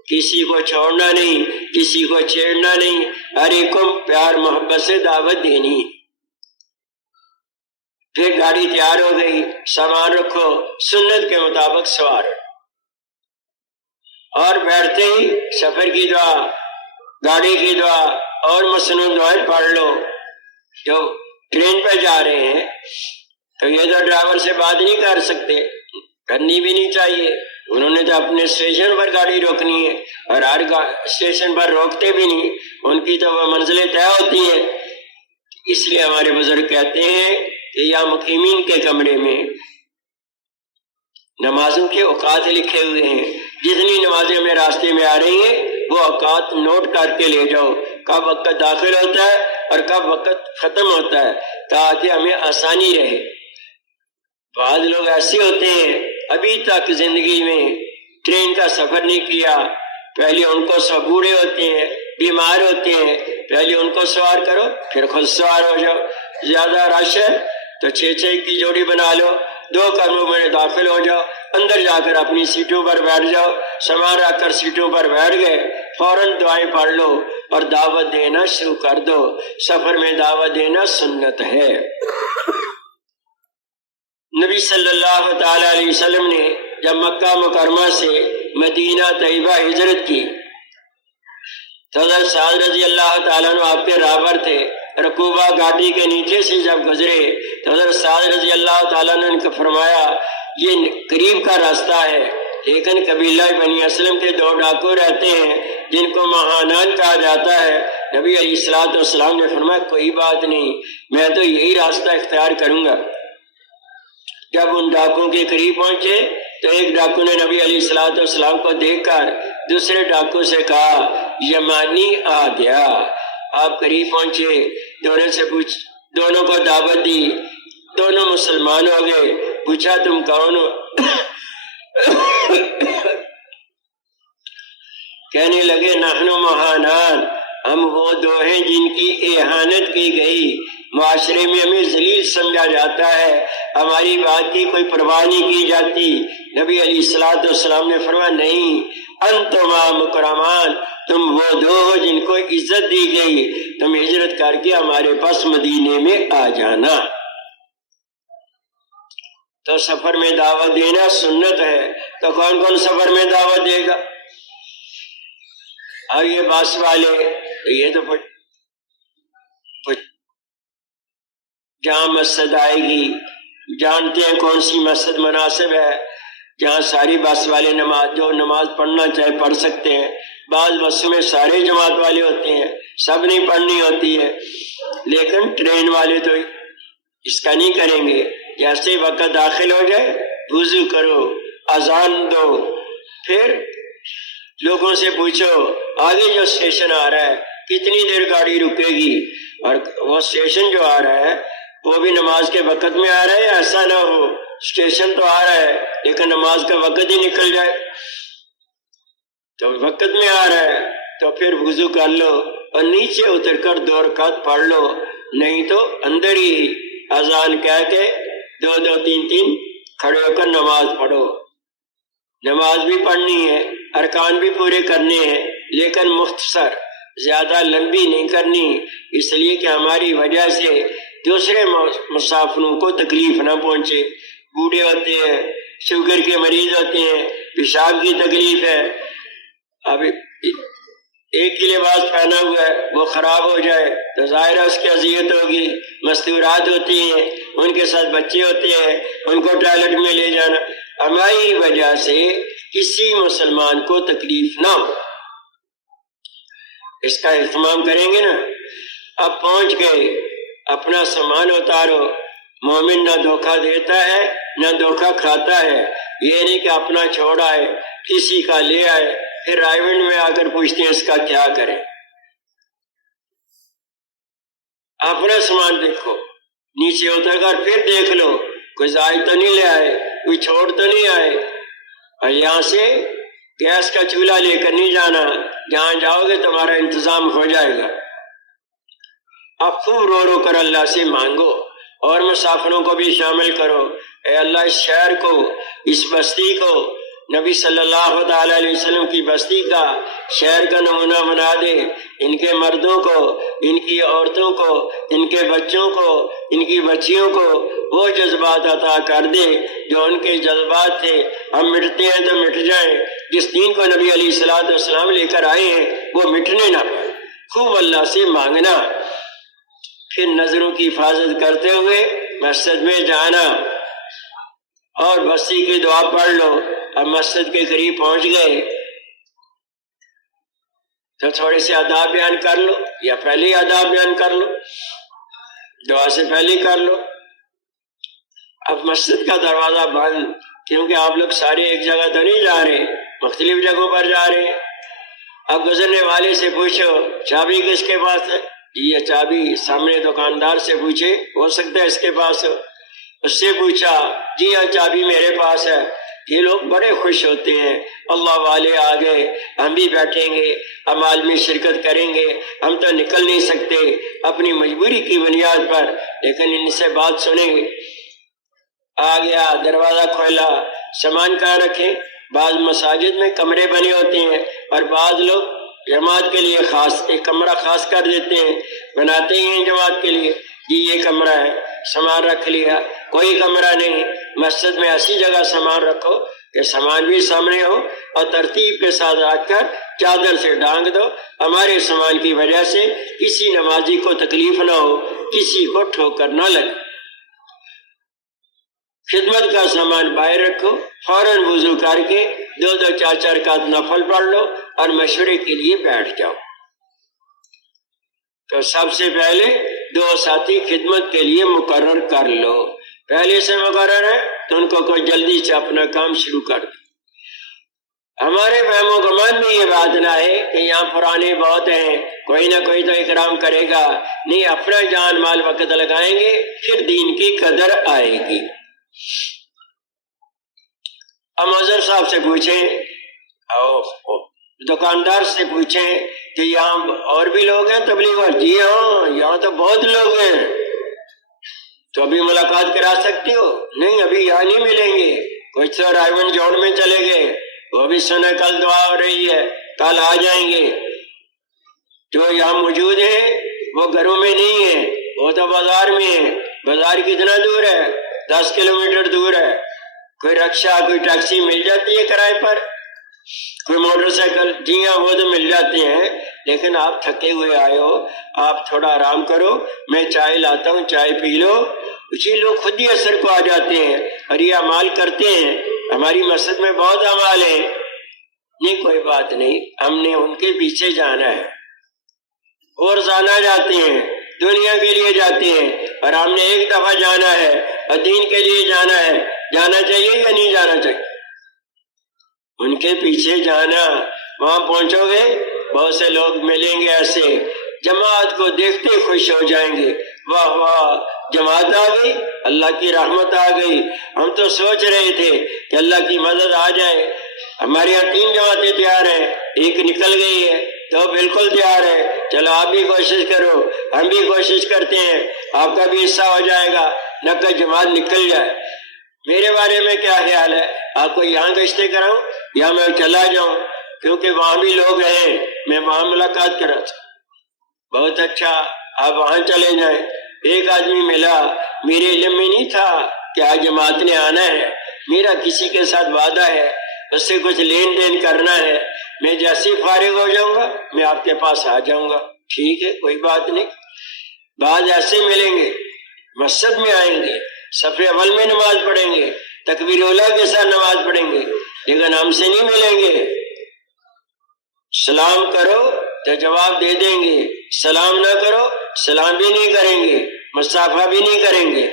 کسی کو چھوڑنا نہیں، کسی کو چھیڑنا نہیں، ہر ایک کو پیار محبت سے دعوت دینی۔ پھر گاڑی تیار ہو گئی، سامان رکھو، سنت کے مطابق سوار، اور بیٹھتے ہی سفر کی دعا، گاڑی کی دعا اور مسنون دعائیں پڑھ لو۔ جو ٹرین پہ جا رہے ہیں تو یہ تو ڈرائیور سے بات نہیں کر سکتے، کرنی بھی نہیں چاہیے، انہوں نے تو اپنے اسٹیشن پر گاڑی روکنی ہے، اور ہر اسٹیشن پر روکتے بھی نہیں، ان کی تو وہ منزلیں طے ہوتی ہیں۔ اس لیے ہمارے بزرگ کہتے ہیں کہ یا مقیمین کے کمرے میں نمازوں کے اوقات لکھے ہوئے ہیں، جتنی نمازیں ہمیں راستے میں آ رہی ہیں وہ اوقات نوٹ کر کے لے جاؤ، کب وقت داخل ہوتا ہے اور کب وقت ختم ہوتا ہے، تاکہ ہمیں آسانی رہے۔ بعض لوگ ایسے ہوتے ہیں ابھی تک زندگی میں ٹرین کا سفر نہیں کیا، پہلے ان کو سب بوڑھے ہوتے ہیں، بیمار ہوتے ہیں، پہلے ان کو سوار کرو پھر خود سوار ہو جاؤ، زیادہ رش ہے تو 6 کی جوڑی بنا لو، 2 کمروں میں داخل ہو جاؤ، اندر جا کر اپنی سیٹوں پر بیٹھ جاؤ، سامان رکھ کر سیٹوں پر بیٹھ گئے، فوراً دعائیں پڑھ لو اور دعوت دینا شروع کر دو۔ سفر میں دعوت دینا سنت ہے۔ نبی صلی اللہ تعالی علیہ وسلم نے جب مکہ مکرمہ سے مدینہ طیبہ ہجرت کی تو حضرت سعد رضی اللہ تعالیٰ عنہ آپ کے راہبر تھے، رکوبہ گاڑی کے نیچے سے جب گزرے تو حضرت سعد رضی اللہ تعالیٰ عنہ نے فرمایا یہ قریب کا راستہ ہے، لیکن قبیلہ بنی اسلم کے 2 ڈاکو رہتے ہیں جن کو مہانان کہا جاتا ہے۔ نبی علیہ الصلوۃ والسلام نے فرمایا کوئی بات نہیں، میں تو یہی راستہ اختیار کروں گا۔ جب ان ڈاکوں کے قریب پہنچے تو ایک ڈاکو نے نبی علیہ الصلوۃ والسلام کو دیکھ کر دوسرے ڈاکو سے کہا یمانی آ گیا۔ آپ قریب پہنچے، دونوں کو دعوت دی، دونوں مسلمان ہو گئے۔ پوچھا تم کون ہو؟ کہنے لگے نحنو مہانان، ہم وہ 2 ہیں جن کی اہانت کی گئی، معاشرے میں ہمیں ذلیل سمجھا جاتا ہے، ہماری بات کی کوئی پرواہ نہیں کی جاتی۔ نبی علیہ الصلوۃ والسلام نے فرمایا نہیں، انتما مکرمان، تم وہ 2 ہو جن کو عزت دی گئی، تم ہجرت کر کے ہمارے پاس مدینے میں آ جانا۔ تو سفر میں دعوت دینا سنت ہے، تو کون کون سفر میں دعوت دے گا؟ اب یہ باس والے یہ تو جہاں مسجد آئے گی جانتے ہیں کون سی مسجد مناسب ہے، جہاں ساری بس والے نماز پڑھنا چاہے پڑھ سکتے ہیں۔ بعض بسوں میں سارے جماعت والے ہوتے ہیں، سب نہیں پڑھنی ہوتی ہے، لیکن ٹرین والے تو اس کا نہیں کریں گے۔ جیسے وقت داخل ہو جائے وضو کرو، اذان دو، پھر لوگوں سے پوچھو آگے جو اسٹیشن آ رہا ہے کتنی دیر گاڑی رکے گی، اور وہ اسٹیشن جو آ رہا ہے وہ بھی نماز کے وقت میں آ رہا ہے، ایسا نہ ہو اسٹیشن تو آ رہا ہے لیکن نماز کا وقت ہی نکل جائے۔ تو وقت میں آ رہا ہے تو پھر وضو کر لو اور نیچے اتر کر 2 رکعت پڑھ لو، نہیں تو اندر ہی اذان کہہ کے 2 3 کھڑے ہو کر نماز پڑھو۔ نماز بھی پڑھنی ہے، ارکان بھی پورے کرنے ہیں، لیکن مختصر، زیادہ لمبی نہیں کرنی، اس لیے کہ ہماری وجہ سے دوسرے مسافروں کو تکلیف نہ پہنچے۔ بوڑھے ہوتے ہیں، شوگر کے مریض ہوتے ہیں، پیشاب کی تکلیف ہے، اب ایک ہی لباس پہنا ہوا ہے وہ خراب ہو جائے تو ظاہر ہے اس کی اذیت ہوگی۔ مستورات ہوتی ہیں، ان کے ساتھ بچے ہوتے ہیں، ان کو ٹوائلٹ میں لے جانا، ہماری وجہ سے کسی مسلمان کو تکلیف نہ ہو، اس کا اہتمام کریں گے نا۔ اب پہنچ گئے، اپنا سامان اتارو۔ مومن نہ دھوکہ دیتا ہے نہ دھوکہ کھاتا ہے، یہ نہیں کہ اپنا چھوڑ آئے کسی کا لے آئے پھر رائیونڈ میں آ کر پوچھتے ہیں اس کا کیا کریں۔ اپنا سامان دیکھو، نیچے اتر کر پھر دیکھ لو کوئی زائد تو نہیں لے آئے، کوئی چھوڑ تو نہیں آئے، اور یہاں سے گیس کا چولہا لے کر نہیں جانا، جہاں جاؤ گے تمہارا انتظام ہو جائے گا۔ اب خوب رو رو کر اللہ سے مانگو اور مسافروں کو بھی شامل کرو۔ اے اللہ اس شہر کو، اس بستی کو نبی صلی اللہ تعالی علیہ وسلم کی بستی کا، شہر کا نمونہ بنا دے، ان کے مردوں کو، ان کی عورتوں کو، ان کے بچوں کو، ان کی بچیوں کو وہ جذبات عطا کر دے جو ان کے جذبات تھے۔ ہم مٹتے ہیں تو مٹ جائیں، جس دین کو نبی علیہ الصلوۃ والسلام لے کر آئے ہیں وہ مٹنے نہ پائے۔ خوب اللہ سے مانگنا، پھر نظروں کی حفاظت کرتے ہوئے مسجد میں جانا اور بستی کی دعا پڑھ لو۔ اب مسجد کے قریب پہنچ گئے تو تھوڑے سے آداب بیان کر لو، یا پہلے ہی آداب بیان کر لو، دعا سے پہلے کر لو۔ اب مسجد کا دروازہ بند، کیونکہ آپ لوگ سارے ایک جگہ تو نہیں جا رہے، مختلف جگہوں پر جا رہے ہیں۔ اب گزرنے والے سے پوچھو چابی کس کے پاس ہے؟ یہ چابی سامنے دکاندار سے پوچھے، ہو سکتا ہے اس کے پاس ہو۔ اس سے پوچھا، جی ہاں چابی میرے پاس ہے۔ یہ لوگ بڑے خوش ہوتے ہیں، اللہ والے آ گئے، ہم بھی بیٹھیں گے، اعمال میں شرکت کریں گے، ہم تو نکل نہیں سکتے اپنی مجبوری کی بنیاد پر، لیکن ان سے بات سنیں گے۔ آ گیا، دروازہ کھولا، سامان کہاں رکھیں؟ بعض مساجد میں کمرے بنے ہوتے ہیں اور بعض لوگ جماعت کے لیے خاص ایک کمرہ خاص کر دیتے ہیں، بناتے ہی ہیں جماعت کے لیے، جی یہ کمرہ ہے، سامان رکھ لیا۔ کوئی کمرہ نہیں، مسجد میں ایسی جگہ سامان رکھو کہ سامان بھی سامنے ہو اور ترتیب کے ساتھ رکھ کر چادر سے ڈھانک دو، ہمارے سامان کی وجہ سے کسی نمازی کو تکلیف نہ ہو، کسی کو ٹھوکر نہ لگے۔ خدمت کا سامان باہر رکھو، فوراً وضو کر کے 2 4 رکعت نفل پڑھ لو اور مشورے کے لیے بیٹھ جاؤ۔ تو سب سے پہلے 2 ساتھی خدمت کے لیے مقرر کر لو، پہلے سے مقرر ہے تو ان کو کوئی جلدی سے اپنا کام شروع کر دو۔ ہمارے فہم و گمان میں یہ بات نہ ہے کہ یہاں پرانے بہت ہیں، کوئی نہ کوئی تو اکرام کرے گا، نہیں، اپنا جان مال وقت لگائیں گے پھر دین کی قدر آئے گی۔ اب معذر صاحب سے پوچھیں، دکاندار سے پوچھیں کہ یہاں اور بھی لوگ ہیں تبلیغ والے؟ جی ہاں، یہاں تو بہت لوگ ہیں۔ تو ابھی ملاقات کرا سکتے ہو؟ نہیں، ابھی یہاں نہیں ملیں گے، کچھ تو رائے جوڑ میں چلے گئے، وہ بھی سنا کل دعا ہو رہی ہے، کل آ جائیں گے۔ جو یہاں موجود ہیں وہ گھروں میں نہیں ہیں، وہ تو بازار میں ہیں۔ بازار کتنا دور ہے؟ 10 کلومیٹر دور ہے۔ کوئی رکشہ، کوئی ٹیکسی مل جاتی ہے کرائے پر، کوئی موٹر سائیکل، جی ہاں وہ تو مل جاتے ہیں، لیکن آپ تھکے ہوئے آئے ہو، آپ تھوڑا آرام کرو، میں چائے لاتا ہوں، چائے پی لو۔ اسی لوگ خود ہی اثر کو آ جاتے ہیں اور یہ اعمال کرتے ہیں۔ ہماری مسجد میں بہت اعمال ہیں، نہیں کوئی بات نہیں، ہم نے ان کے پیچھے جانا ہے، اور زانا جاتے ہیں، دنیا کے لیے جاتے ہیں، اور ہم نے ایک دفعہ جانا ہے اور دین کے لیے جانا ہے۔ جانا چاہیے یا نہیں جانا چاہیے؟ ان کے پیچھے جانا، وہاں پہنچو گے بہت سے لوگ ملیں گے ایسے، جماعت کو دیکھتے خوش ہو جائیں گے، واہ واہ جماعت آ گئی، اللہ کی رحمت آ گئی۔ ہم تو سوچ رہے تھے کہ اللہ کی مدد آ جائے، ہمارے یہاں 3 جماعتیں تیار ہیں، ایک نکل گئی ہے تو بالکل تیار ہے، چلو آپ بھی کوشش کرو، ہم بھی کوشش کرتے ہیں، آپ کا بھی حصہ ہو جائے گا، نہ کہ جماعت نکل جائے۔ میرے بارے میں کیا خیال ہے؟ آپ کو یہاں گشتے کراؤں یا میں چلا جاؤں؟ کیونکہ وہاں بھی لوگ ہیں، میں وہاں ملاقات کرا تھا۔ بہت اچھا، آپ وہاں چلے جائیں۔ ایک آدمی ملا، میرے علم میں نہیں تھا کہ آج جماعت نے آنا ہے، میرا کسی کے ساتھ وعدہ ہے، اس سے کچھ لین دین کرنا ہے، میں جیسے ہی فارغ ہو جاؤں گا میں آپ کے پاس آ جاؤں گا۔ ٹھیک ہے، کوئی بات نہیں۔ بعض ایسے ملیں گے، مسجد میں آئیں گے، صف اول میں نماز پڑھیں گے، تکبیر اولیٰ کے ساتھ نماز پڑھیں گے، لیکن ہم سے نہیں ملیں گے۔ سلام کرو تو جواب دے دیں گے، سلام نہ کرو سلام بھی نہیں کریں گے، مصافحہ بھی نہیں کریں گے۔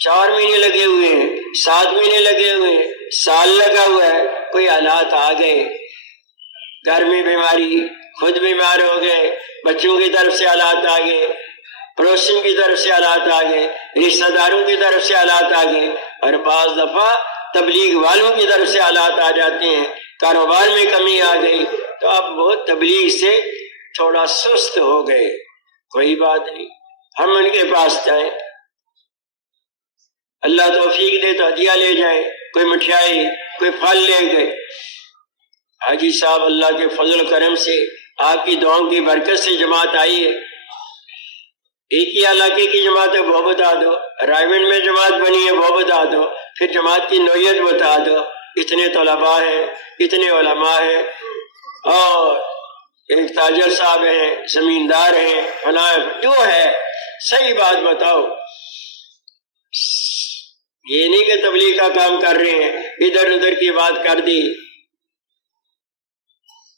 4 مہینے لگے ہوئے ہیں، 7 مہینے لگے ہوئے ہیں، سال لگا ہوا ہے، کوئی حالات آ گئے، گھر میں بیماری، خود بیمار ہو گئے، بچوں کی طرف سے حالات آ گئے، پڑوسیوں کی طرف سے حالات آ گئے، رشتہ داروں کی طرف سے حالات آ گئے، اور بعض دفعہ تبلیغ والوں کی طرف سے حالات آ جاتے ہیں، کاروبار میں کمی آ گئی، تو اب وہ تبلیغ سے تھوڑا سست ہو گئے۔ کوئی بات نہیں، ہم ان کے پاس جائیں، اللہ توفیق دے تو ہدیہ لے جائیں، کوئی مٹھائی، کوئی پھل لے گئے۔ حاجی صاحب اللہ کے فضل و کرم سے، آپ کی دعاؤں کی برکت سے جماعت آئی ہے۔ ایک ہی علاقے کی جماعت ہے وہ بتا دو، رائمنڈ میں جماعت بنی ہے وہ بتا دو، پھر جماعت کی نوعیت بتا دو، اتنے طلباء ہیں، اتنے علماء ہیں، اور ایک تاجر صاحب ہیں، زمیندار ہیں، فلاں، جو ہے صحیح بات بتاؤ۔ یہ نہیں کہ تبلیغ کا کام کر رہے ہیں، ادھر ادھر کی بات کر دی۔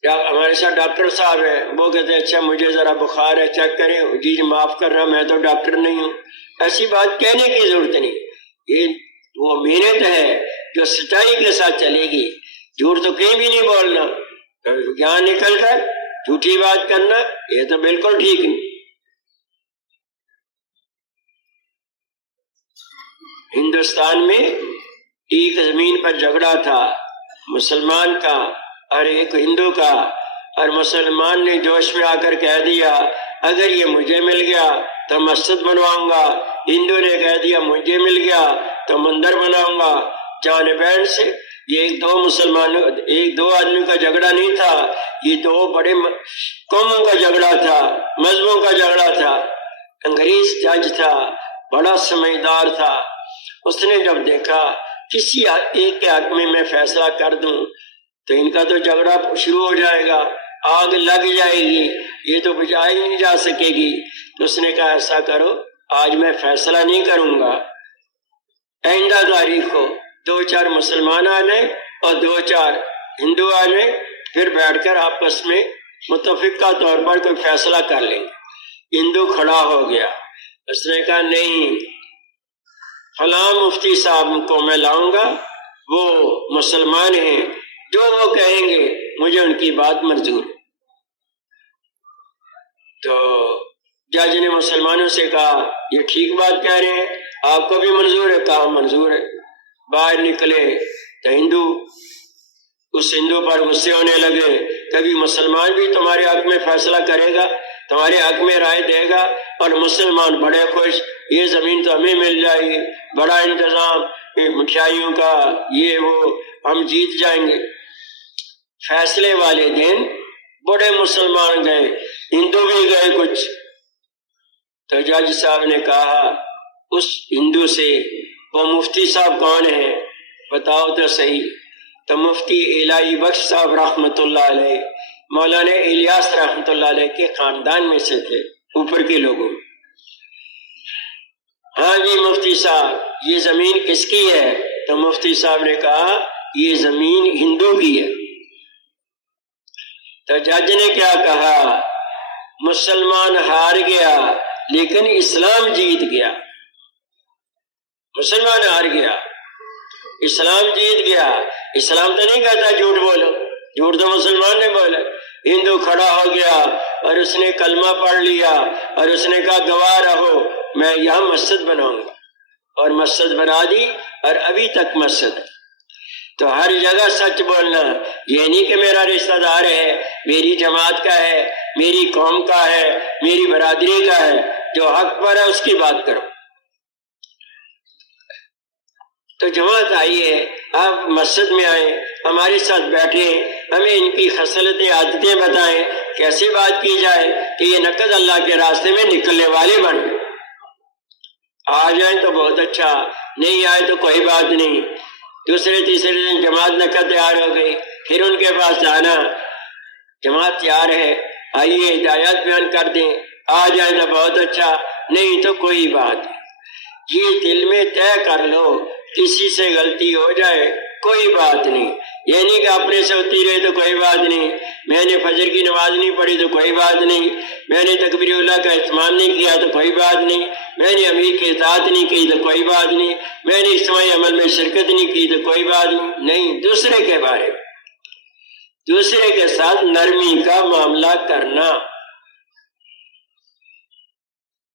ہمارے ساتھ ڈاکٹر صاحب ہیں، وہ کہتے ہیں اچھا مجھے ذرا بخار ہے، چیک کریں، جی معاف کرنا میں تو ڈاکٹر نہیں ہوں۔ ایسی بات کہنے کی ضرورت نہیں، یہ وہ محنت ہے جو سچائی کے ساتھ چلے گی۔ جھوٹ تو کہیں بھی نہیں بولنا، یہاں نکل کر جھوٹی بات کرنا یہ تو بالکل ٹھیک نہیں۔ ہندوستان میں ایک زمین پر جھگڑا تھا، مسلمان کا اور ایک ہندو کا، اور مسلمان نے جوش میں آ کر کہہ دیا اگر یہ مجھے مل گیا تو مسجد بنواؤں گا، ہندو نے کہہ دیا مجھے مل گیا تو مندر بناؤں گا۔ جانبین سے یہ ایک دو آدمی کا جھگڑا نہیں تھا، یہ 2 بڑے قوموں کا جھگڑا تھا، مذہبوں کا جھگڑا تھا۔ انگریز جج تھا، بڑا سمجھدار تھا، اس نے جب دیکھا کسی ایک کے حق میں فیصلہ کر دوں تو ان کا تو جھگڑا شروع ہو جائے گا، آگ لگ جائے گی، یہ تو بچائی نہیں جا سکے گی۔ تو اس نے کہا ایسا کرو، آج میں فیصلہ نہیں کروں گا، آئندہ تاریخ کو 2-4 مسلمان آ جائیں اور 2-4 ہندو آ جائیں، پھر بیٹھ کر آپس میں متفقہ طور پر کوئی فیصلہ کر لیں گے۔ ہندو کھڑا ہو گیا، اس نے کہا نہیں، فلاں مفتی صاحب کو میں لاؤں گا، وہ مسلمان ہیں، جو وہ کہیں گے مجھے ان کی بات منظور ہے۔ تو جج نے مسلمانوں سے کہا یہ ٹھیک بات کہہ رہے ہیں، آپ کو بھی منظور ہے؟ کہا منظور ہے۔ باہر نکلے تو اس ہندو پر غصے ہونے لگے، کبھی مسلمان بھی تمہارے حق میں فیصلہ کرے گا، تمہارے حق میں رائے دے گا، اور مسلمان بڑے خوش، یہ زمین تو ہمیں مل جائے گی، بڑا انتظام، مٹھائیوں کا، یہ وہ، ہم جیت جائیں گے۔ فیصلے والے دن بڑے مسلمان گئے، ہندو بھی گئے کچھ۔ تو جج صاحب نے کہا اس ہندو سے، وہ مفتی صاحب کون ہے بتاؤ تو صحیح۔ تو مفتی الہی بخش صاحب رحمۃ اللہ علیہ، مولانا الیاس رحمۃ اللہ علیہ کے خاندان میں سے تھے، اوپر کے لوگوں۔ ہاں جی مفتی صاحب، یہ زمین کس کی ہے؟ تو مفتی صاحب نے کہا یہ زمین ہندو کی ہے۔ تو جج نے کیا کہا؟ مسلمان ہار گیا لیکن اسلام جیت گیا۔ مسلمان ہار گیا، اسلام جیت گیا۔ اسلام تو نہیں کہتا جھوٹ بولو، جھوٹ تو مسلمان نے بولا۔ ہندو کھڑا ہو گیا اور اس نے کلمہ پڑھ لیا اور اس نے کہا گواہ رہو، میں یہاں مسجد بناؤں گا، اور مسجد بنا دی، اور ابھی تک مسجد ہے۔ تو ہر جگہ سچ بولنا، یہ نہیں کہ میرا رشتہ دار ہے، میری جماعت کا ہے، میری قوم کا ہے، میری برادری کا ہے، جو حق پر ہے اس کی بات کرو۔ تو جماعت آئیے، آپ مسجد میں آئیں، ہمارے ساتھ بیٹھیں، ہمیں ان کی خصلتیں عادتیں بتائیں، کیسے بات کی جائے کہ یہ نقد اللہ کے راستے میں نکلنے والے بن گئے۔ آ جائیں تو بہت اچھا، نہیں آئے تو کوئی بات نہیں۔ دوسرے تیسرے دن جماعت نقد تیار ہو گئی، پھر ان کے پاس جانا، جماعت تیار ہے، آئیے ہدایات بیان کر دیں، آ جائیں تو بہت اچھا، نہیں تو کوئی بات۔ یہ دل میں طے کر لو، کسی سے غلطی ہو جائے کوئی بات نہیں، یہ نہیں کہ اپنے سے ہوتی رہے تو کوئی بات نہیں، میں نے فجر کی نماز نہیں پڑھی تو کوئی بات نہیں، میں نے تکبیر اللہ کا اہتمام نہیں کیا تو کوئی بات نہیں، میں نے امیر کی اطاعت نہیں کی تو کوئی بات نہیں، میں نے اجتماعی عمل میں شرکت نہیں کی تو کوئی بات نہیں۔ دوسرے کے بارے میں، دوسرے کے ساتھ نرمی کا معاملہ کرنا۔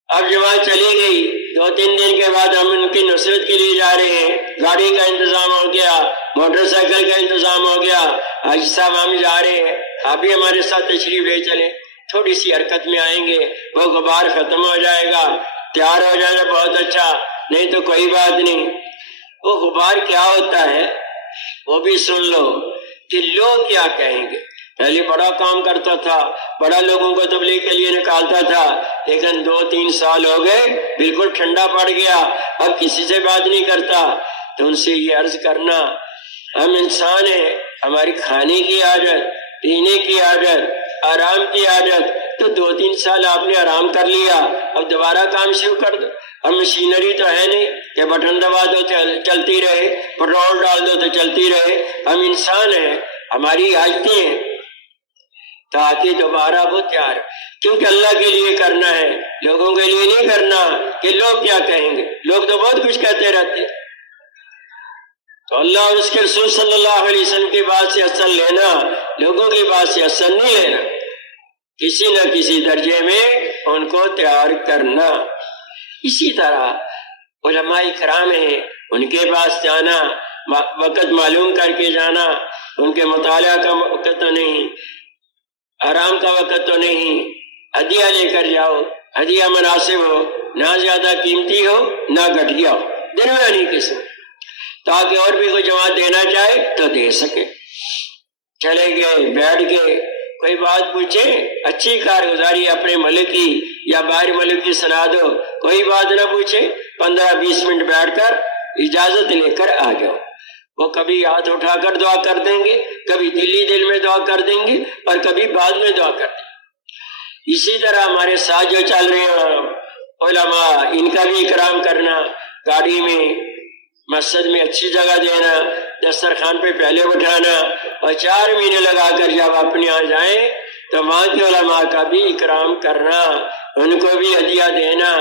اب جماعت چلی گئی، 2-3 دن کے بعد ہم ان کی نصرت کے لیے جا رہے ہیں، گاڑی کا انتظام ہو گیا، موٹر سائیکل کا انتظام ہو گیا، حاجی صاحب ہم جا رہے ہیں، آپ بھی ہمارے ساتھ تشریف لے چلیں، تھوڑی سی حرکت میں آئیں گے، وہ غبار ختم ہو جائے گا، تیار ہو جائے گا بہت اچھا، نہیں تو کوئی بات نہیں۔ وہ غبار کیا ہوتا ہے وہ بھی سن لو کہ لوگ کیا کہیں گے۔ پہلے بڑا کام کرتا تھا، بڑا لوگوں کو تبلیغ کے لیے نکالتا تھا، لیکن 2-3 سال ہو گئے، بالکل ٹھنڈا پڑ گیا، اب کسی سے بات نہیں کرتا۔ تو ان سے یہ عرض کرنا، ہم انسان ہیں، ہماری کھانے کی عادت، پینے کی عادت، آرام کی عادت، تو 2-3 سال آپ نے آرام کر لیا، اب دوبارہ کام شروع کر دو۔ اب مشینری تو ہے نہیں کہ بٹن دبا دو چلتی رہے، پٹرول ڈال دو تو چلتی رہے، ہم انسان ہیں، ہماری عادتیں ہیں، تاکہ دوبارہ وہ تیار، کیونکہ اللہ کے لیے کرنا ہے، لوگوں کے لیے نہیں کرنا کہ لوگ کیا کہیں گے۔ لوگ تو بہت کچھ کہتے رہتے، تو اللہ اور اس کے رسول صلی اللہ علیہ وسلم کی بات سے اثر لینا، لوگوں کی بات سے اثر نہیں لینا، کسی نہ کسی درجے میں ان کو تیار کرنا۔ اسی طرح علماء کرام ہیں، ان کے پاس جانا، وقت معلوم کر کے جانا، ان کے مطالعہ کا وقت تو نہیں، آرام کا وقت تو نہیں، ہدیہ لے کر جاؤ، ہدیہ مناسب ہو، نہ زیادہ قیمتی ہو نہ گھٹیا ہو، درمیانی قسم، تاکہ اور بھی کوئی جماعت دینا چاہے تو دے سکے۔ چلے گئے، بیٹھ گئے، کوئی بات پوچھے، اچھی کارگزاری اپنے ملک کی یا باہر ملک کی سنا دو، کوئی بات نہ پوچھے، 15-20 منٹ بیٹھ کر اجازت لے کر آ جاؤ۔ وہ کبھی ہاتھ اٹھا کر دعا کر دیں گے، کبھی دل میں دعا کر دیں گے، اور کبھی بعد میں دعا کر دیں گے۔ اسی طرح ہمارے ساتھ جو چل رہے ہیں علماء، ان کا بھی اکرام کرنا، گاڑی میں مسجد میں اچھی جگہ دینا، دسترخوان پہ پہلے بٹھانا، اور 4 مہینے لگا کر جب اپنے یہاں جائیں تو وہاں کے علماء کا بھی اکرام کرنا، ان کو بھی ہدیہ دینا،